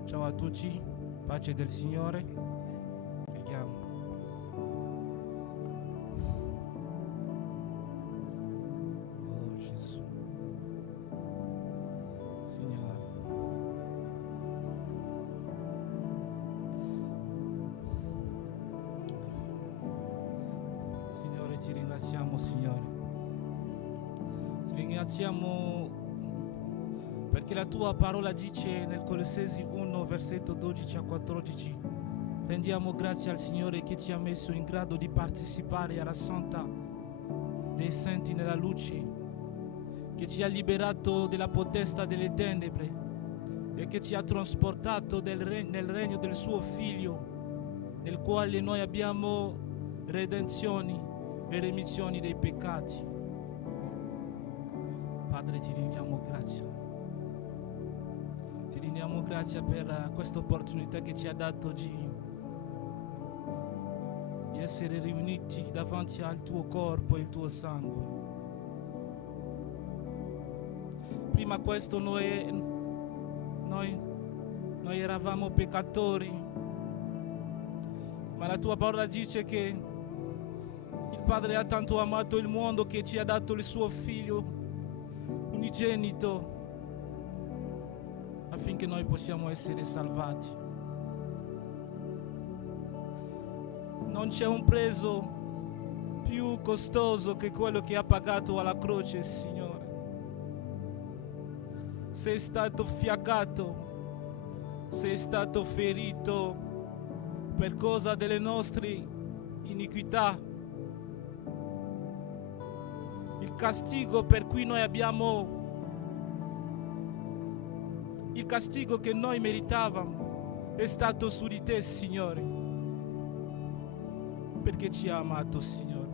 Ciao a tutti, pace del Signore. Preghiamo. Oh Gesù, Signore. Signore, ti ringraziamo, Signore. Ti ringraziamo perché la tua parola dice nel Colossesi 1, versetto 12 a 14: rendiamo grazie al Signore che ci ha messo in grado di partecipare alla santa dei santi nella luce, che ci ha liberato dalla potestà delle tenebre e che ci ha trasportato nel regno del suo Figlio, nel quale noi abbiamo redenzione e remissioni dei peccati. Padre, ti rendiamo grazie. Ti rendiamo grazie per questa opportunità che ci ha dato di essere riuniti davanti al tuo corpo e il tuo sangue. Prima questo noi eravamo peccatori, ma la tua parola dice che il Padre ha tanto amato il mondo che ci ha dato il suo Figlio unigenito affinché noi possiamo essere salvati. Non c'è un prezzo più costoso che quello che ha pagato alla croce, Signore. Sei stato fiaccato, sei stato ferito per causa delle nostre iniquità. Il castigo per cui noi abbiamo, il castigo che noi meritavamo è stato su di te, Signore, perché ci ha amato, Signore.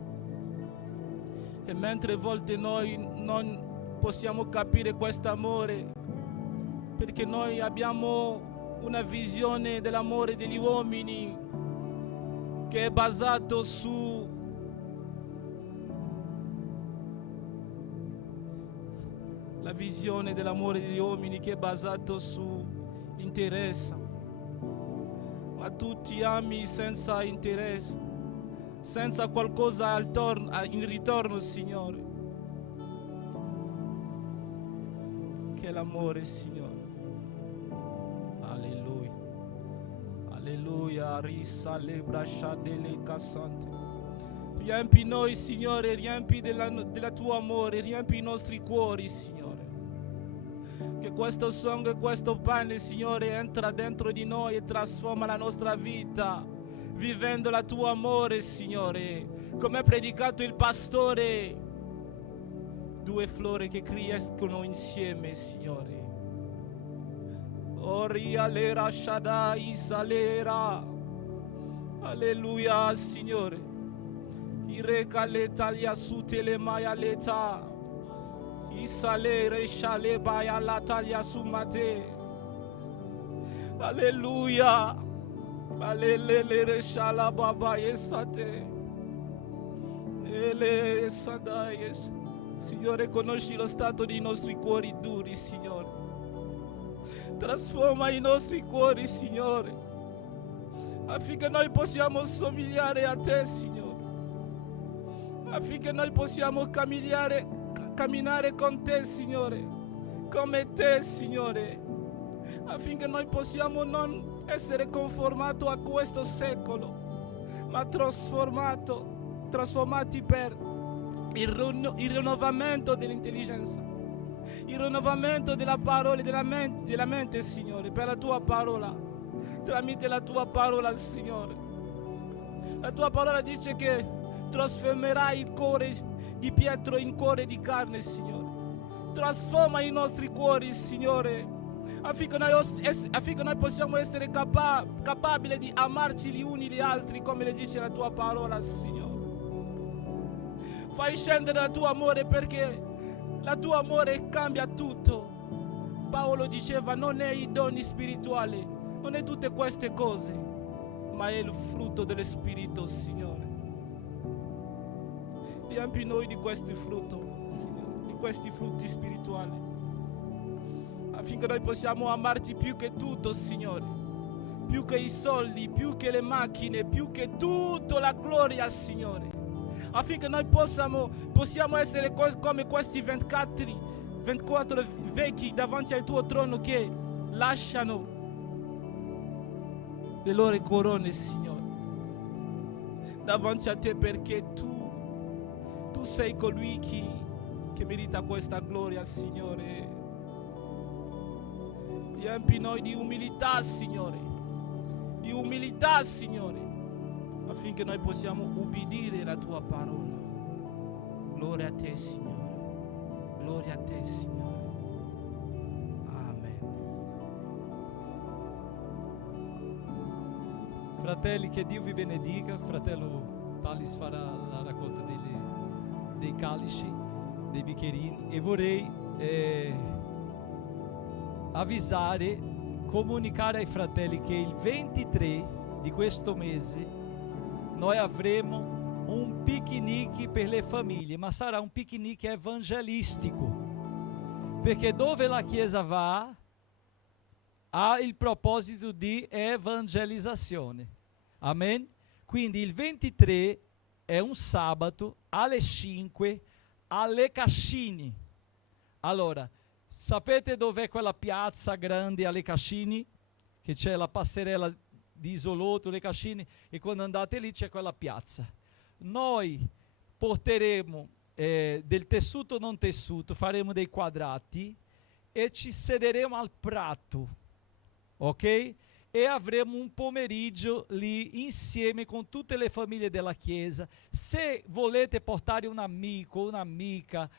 E mentre a volte noi non possiamo capire questo amore, perché noi abbiamo una visione dell'amore degli uomini che è basato su la visione dell'amore degli uomini che è basato su interesse, ma tu ti ami senza interesse, senza qualcosa in ritorno, Signore, che è l'amore, Signore. Alleluia, alleluia, risale braccia delle cassante. Riempi noi, Signore, riempi della tuo amore, riempi i nostri cuori, Signore. Che questo sangue e questo pane, Signore, entra dentro di noi e trasforma la nostra vita, vivendo la tua amore, Signore. Come ha predicato il pastore, due flori che crescono insieme, Signore. Oria lera Shaddai salera. Alleluia, Signore. Ireka letalia sutele maya leta. Isalere shale baya latalia sumate. Alleluia. Alelele shala baba esate. Ele sadai. Signore, conosci lo stato dei nostri cuori duri, Signore. Trasforma i nostri cuori, Signore, affinché noi possiamo somigliare a te, Signore, affinché noi possiamo camminare con te, Signore, come te, Signore, affinché noi possiamo non essere conformati a questo secolo, ma trasformati per il rinnovamento dell'intelligenza, il rinnovamento della parola e della mente, Signore, per la tua parola, tramite la tua parola, Signore. La tua parola dice che trasformerai il cuore di Pietro in cuore di carne, Signore. Trasforma i nostri cuori, Signore, affinché noi possiamo essere capabili di amarci gli uni gli altri, come le dice la tua parola, Signore. Fai scendere il tuo amore, perché il tuo amore cambia tutto. Paolo diceva: non è i doni spirituali, non è tutte queste cose, ma è il frutto dello Spirito, Signore. Riempi noi di questi frutti, Signore, di questi frutti spirituali, affinché noi possiamo amarti più che tutto, Signore, più che i soldi, più che le macchine, più che tutta la gloria, Signore, affinché noi possiamo essere come questi 24 vecchi davanti al tuo trono che lasciano le loro corone, Signore, davanti a te, perché tu sei colui che merita questa gloria, Signore. Riempi noi di umiltà, Signore, affinché noi possiamo ubbidire la tua parola. Gloria a te, Signore. Gloria a te, Signore. Amen. Fratelli, che Dio vi benedica. Fratello Talis farà la raccolta dei calici, dei bicchierini, e vorrei avvisare, comunicare ai fratelli che il 23 di questo mese noi avremo un picnic per le famiglie, ma sarà un picnic evangelistico, perché dove la Chiesa va ha il proposito di evangelizzazione. Amen? Quindi il 23 è un sabato alle 5 alle Cascine. Allora, sapete dov'è quella piazza grande alle Cascine? Che c'è la passerella di Isolotto, le Cascine, e quando andate lì c'è quella piazza. Noi porteremo del tessuto non tessuto, faremo dei quadrati e ci sederemo al prato, ok? E avremo un pomeriggio lì insieme con tutte le famiglie della Chiesa. Se volete portare un amico, un'amica,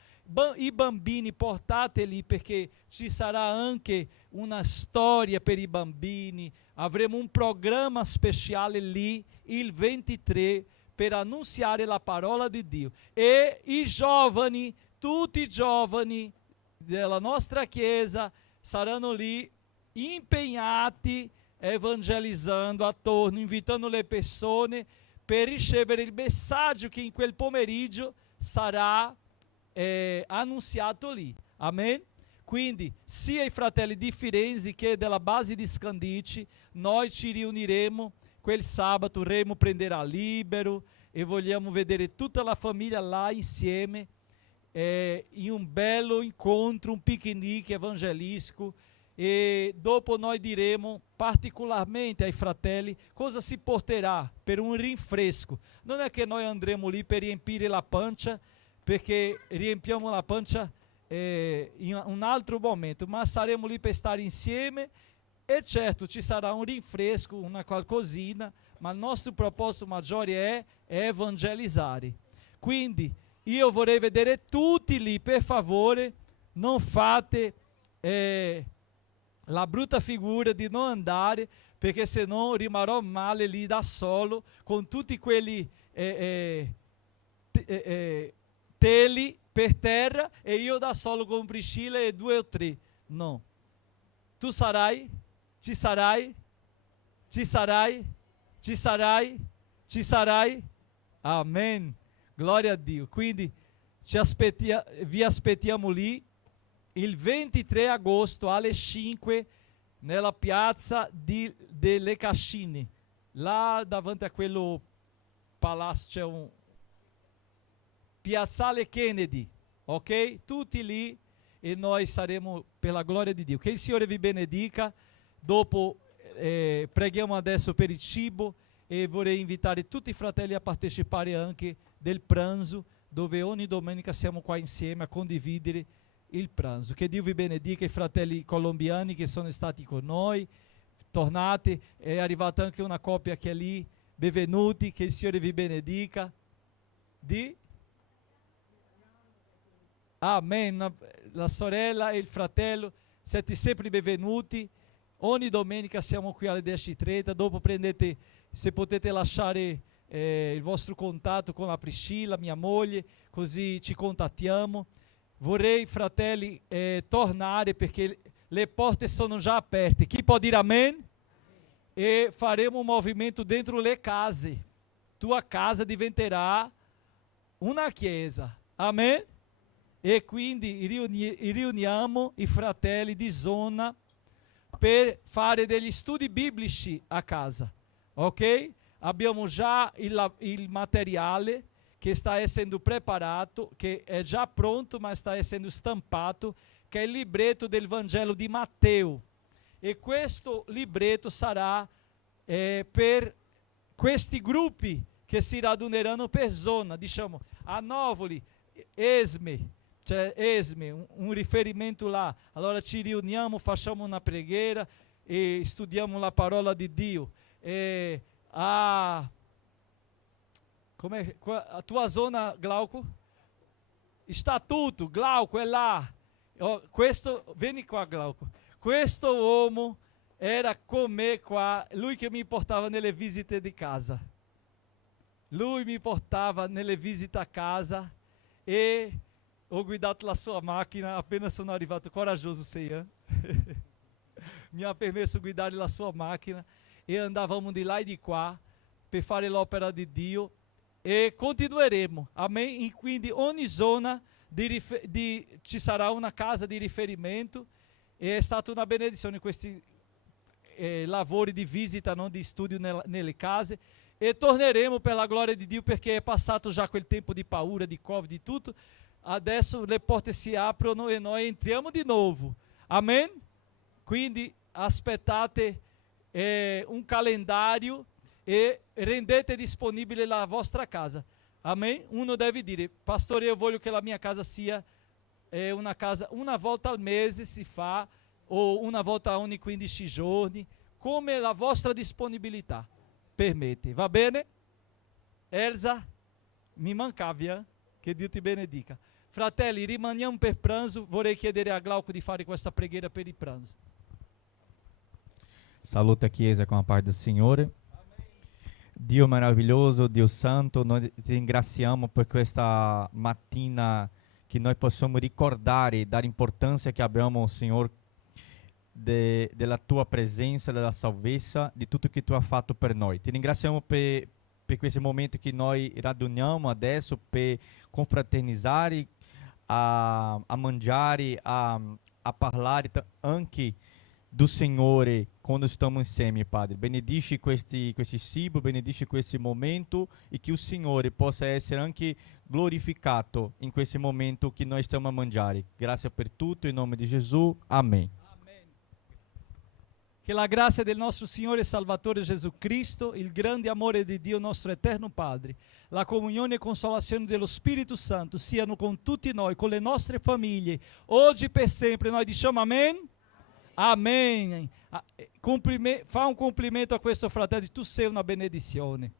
i bambini portateli, perché ci sarà anche una storia per i bambini. Avremo un programma speciale lì il 23 per annunziare la parola di Dio. E i giovani, tutti i giovani della nostra Chiesa saranno lì impegnati, evangelizzando attorno, invitando le persone per ricevere il messaggio che in quel pomeriggio sarà annunziato lì. Amen? Quindi sia i fratelli di Firenze che della base di Scandici, noi ci riuniremo quel sabato. Remo prenderà libero e vogliamo vedere tutta la famiglia là insieme in un bello incontro, un picnic evangelistico. E dopo noi diremo particolarmente ai fratelli cosa si porterà per un rinfresco. Non è che noi andremo lì per riempire la pancia, perché riempiamo la pancia in un altro momento, ma saremo lì per stare insieme. E certo ci sarà un rinfresco, una qualcosina, ma il nostro proposito maggiore è evangelizzare. Quindi io vorrei vedere tutti lì, per favore, non fate la brutta figura di non andare, perché se no rimarrò male lì da solo con tutti quelli teli per terra e io da solo con Priscilla e 2 o 3. No. Tu sarai? Ci sarai? Ci sarai? Ci sarai? Ci sarai? Amen. Glória a Dio. Quindi vi aspettiamo lì il 23 agosto alle 5 nella piazza delle Cascine. Là davanti a quello palazzo c'è un Piazzale Kennedy, ok? Tutti lì e noi saremo per la gloria di Dio. Che il Signore vi benedica. Dopo preghiamo adesso per il cibo e vorrei invitare tutti i fratelli a partecipare anche del pranzo, dove ogni domenica siamo qua insieme a condividere il pranzo. Che Dio vi benedica, i fratelli colombiani che sono stati con noi, tornati, è arrivata anche una coppia che è lì, benvenuti, che il Signore vi benedica. Amen, la sorella e il fratello, siete sempre benvenuti. Ogni domenica siamo qui alle 10:30, dopo prendete, se potete lasciare il vostro contatto con la Priscilla, mia moglie, così ci contattiamo. Vorrei, fratelli, tornare perché le porte sono già aperte. Chi può dire amen? E faremo un movimento dentro le case. Tua casa diventerà una chiesa. Amen? E quindi riuniamo i fratelli di zona per fare degli studi biblici a casa. Ok? Abbiamo già il materiale che sta essendo preparato, che è già pronto, ma sta essendo stampato, che è il libretto del Vangelo di Matteo. E questo libretto sarà per questi gruppi che si raduneranno per zona, diciamo, a Novoli, Esme, cioè Esme, un riferimento là. Allora ci riuniamo, facciamo una preghiera e studiamo la parola di Dio. A tua zona, Glauco? Statuto, Glauco è là. Vieni qua, Glauco. Questo uomo era con me qua, lui che mi portava nelle visite di casa. Lui mi portava nelle visite a casa e ho guidato la sua macchina appena sono arrivato. Coraggioso sei, eh? Mi ha permesso guidare la sua macchina e andavamo di là e di qua per fare l'opera di Dio e continueremo. Amen? E quindi ogni zona ci sarà una casa di riferimento e è stata una benedizione questi lavori di visita, non di studio nelle case, e torneremo per la gloria di Dio perché è passato già quel tempo di paura, di Covid, di tutto. Adesso le porte si aprono e noi entriamo di nuovo. Amen? Quindi aspettate un calendario e rendete disponibile la vostra casa. Amen? Uno deve dire: pastore, io voglio che la mia casa sia una casa una volta al mese si fa, o una volta ogni 15 giorni, come la vostra disponibilità permette. Va bene? Elsa, mi mancavi, che Dio ti benedica. Fratelli, rimaniamo per pranzo. Vorrei chiedere a Glauco di fare questa preghiera per il pranzo. Saluta a Chiesa com a paz do Signore. Dio maravilhoso, Dio santo, noi ti ringraziamo per questa mattina che noi possiamo ricordare e dare importância che abbiamo, Signor, della tua presença, della salvezza, di tutto che tu hai fatto per noi. Ti ringraziamo per questo momento che noi raduniamo adesso per confraternizzare, a mangiare, a parlare anche do Signore quando stiamo insieme, Padre. Benedici questi cibo, benedici questo momento e che il Signore possa essere anche glorificato in questo momento che noi stiamo a mangiare. Grazie per tutto, in nome di Gesù. Amém. Che la grazia del nostro Signore e Salvatore Gesù Cristo, il grande amore di Dio nostro eterno Padre, la comunione e consolazione dello Spirito Santo siano con tutti noi, con le nostre famiglie, oggi e per sempre. Noi diciamo amen? Amen. Fa un complimento a questo fratello, tu sei una benedizione.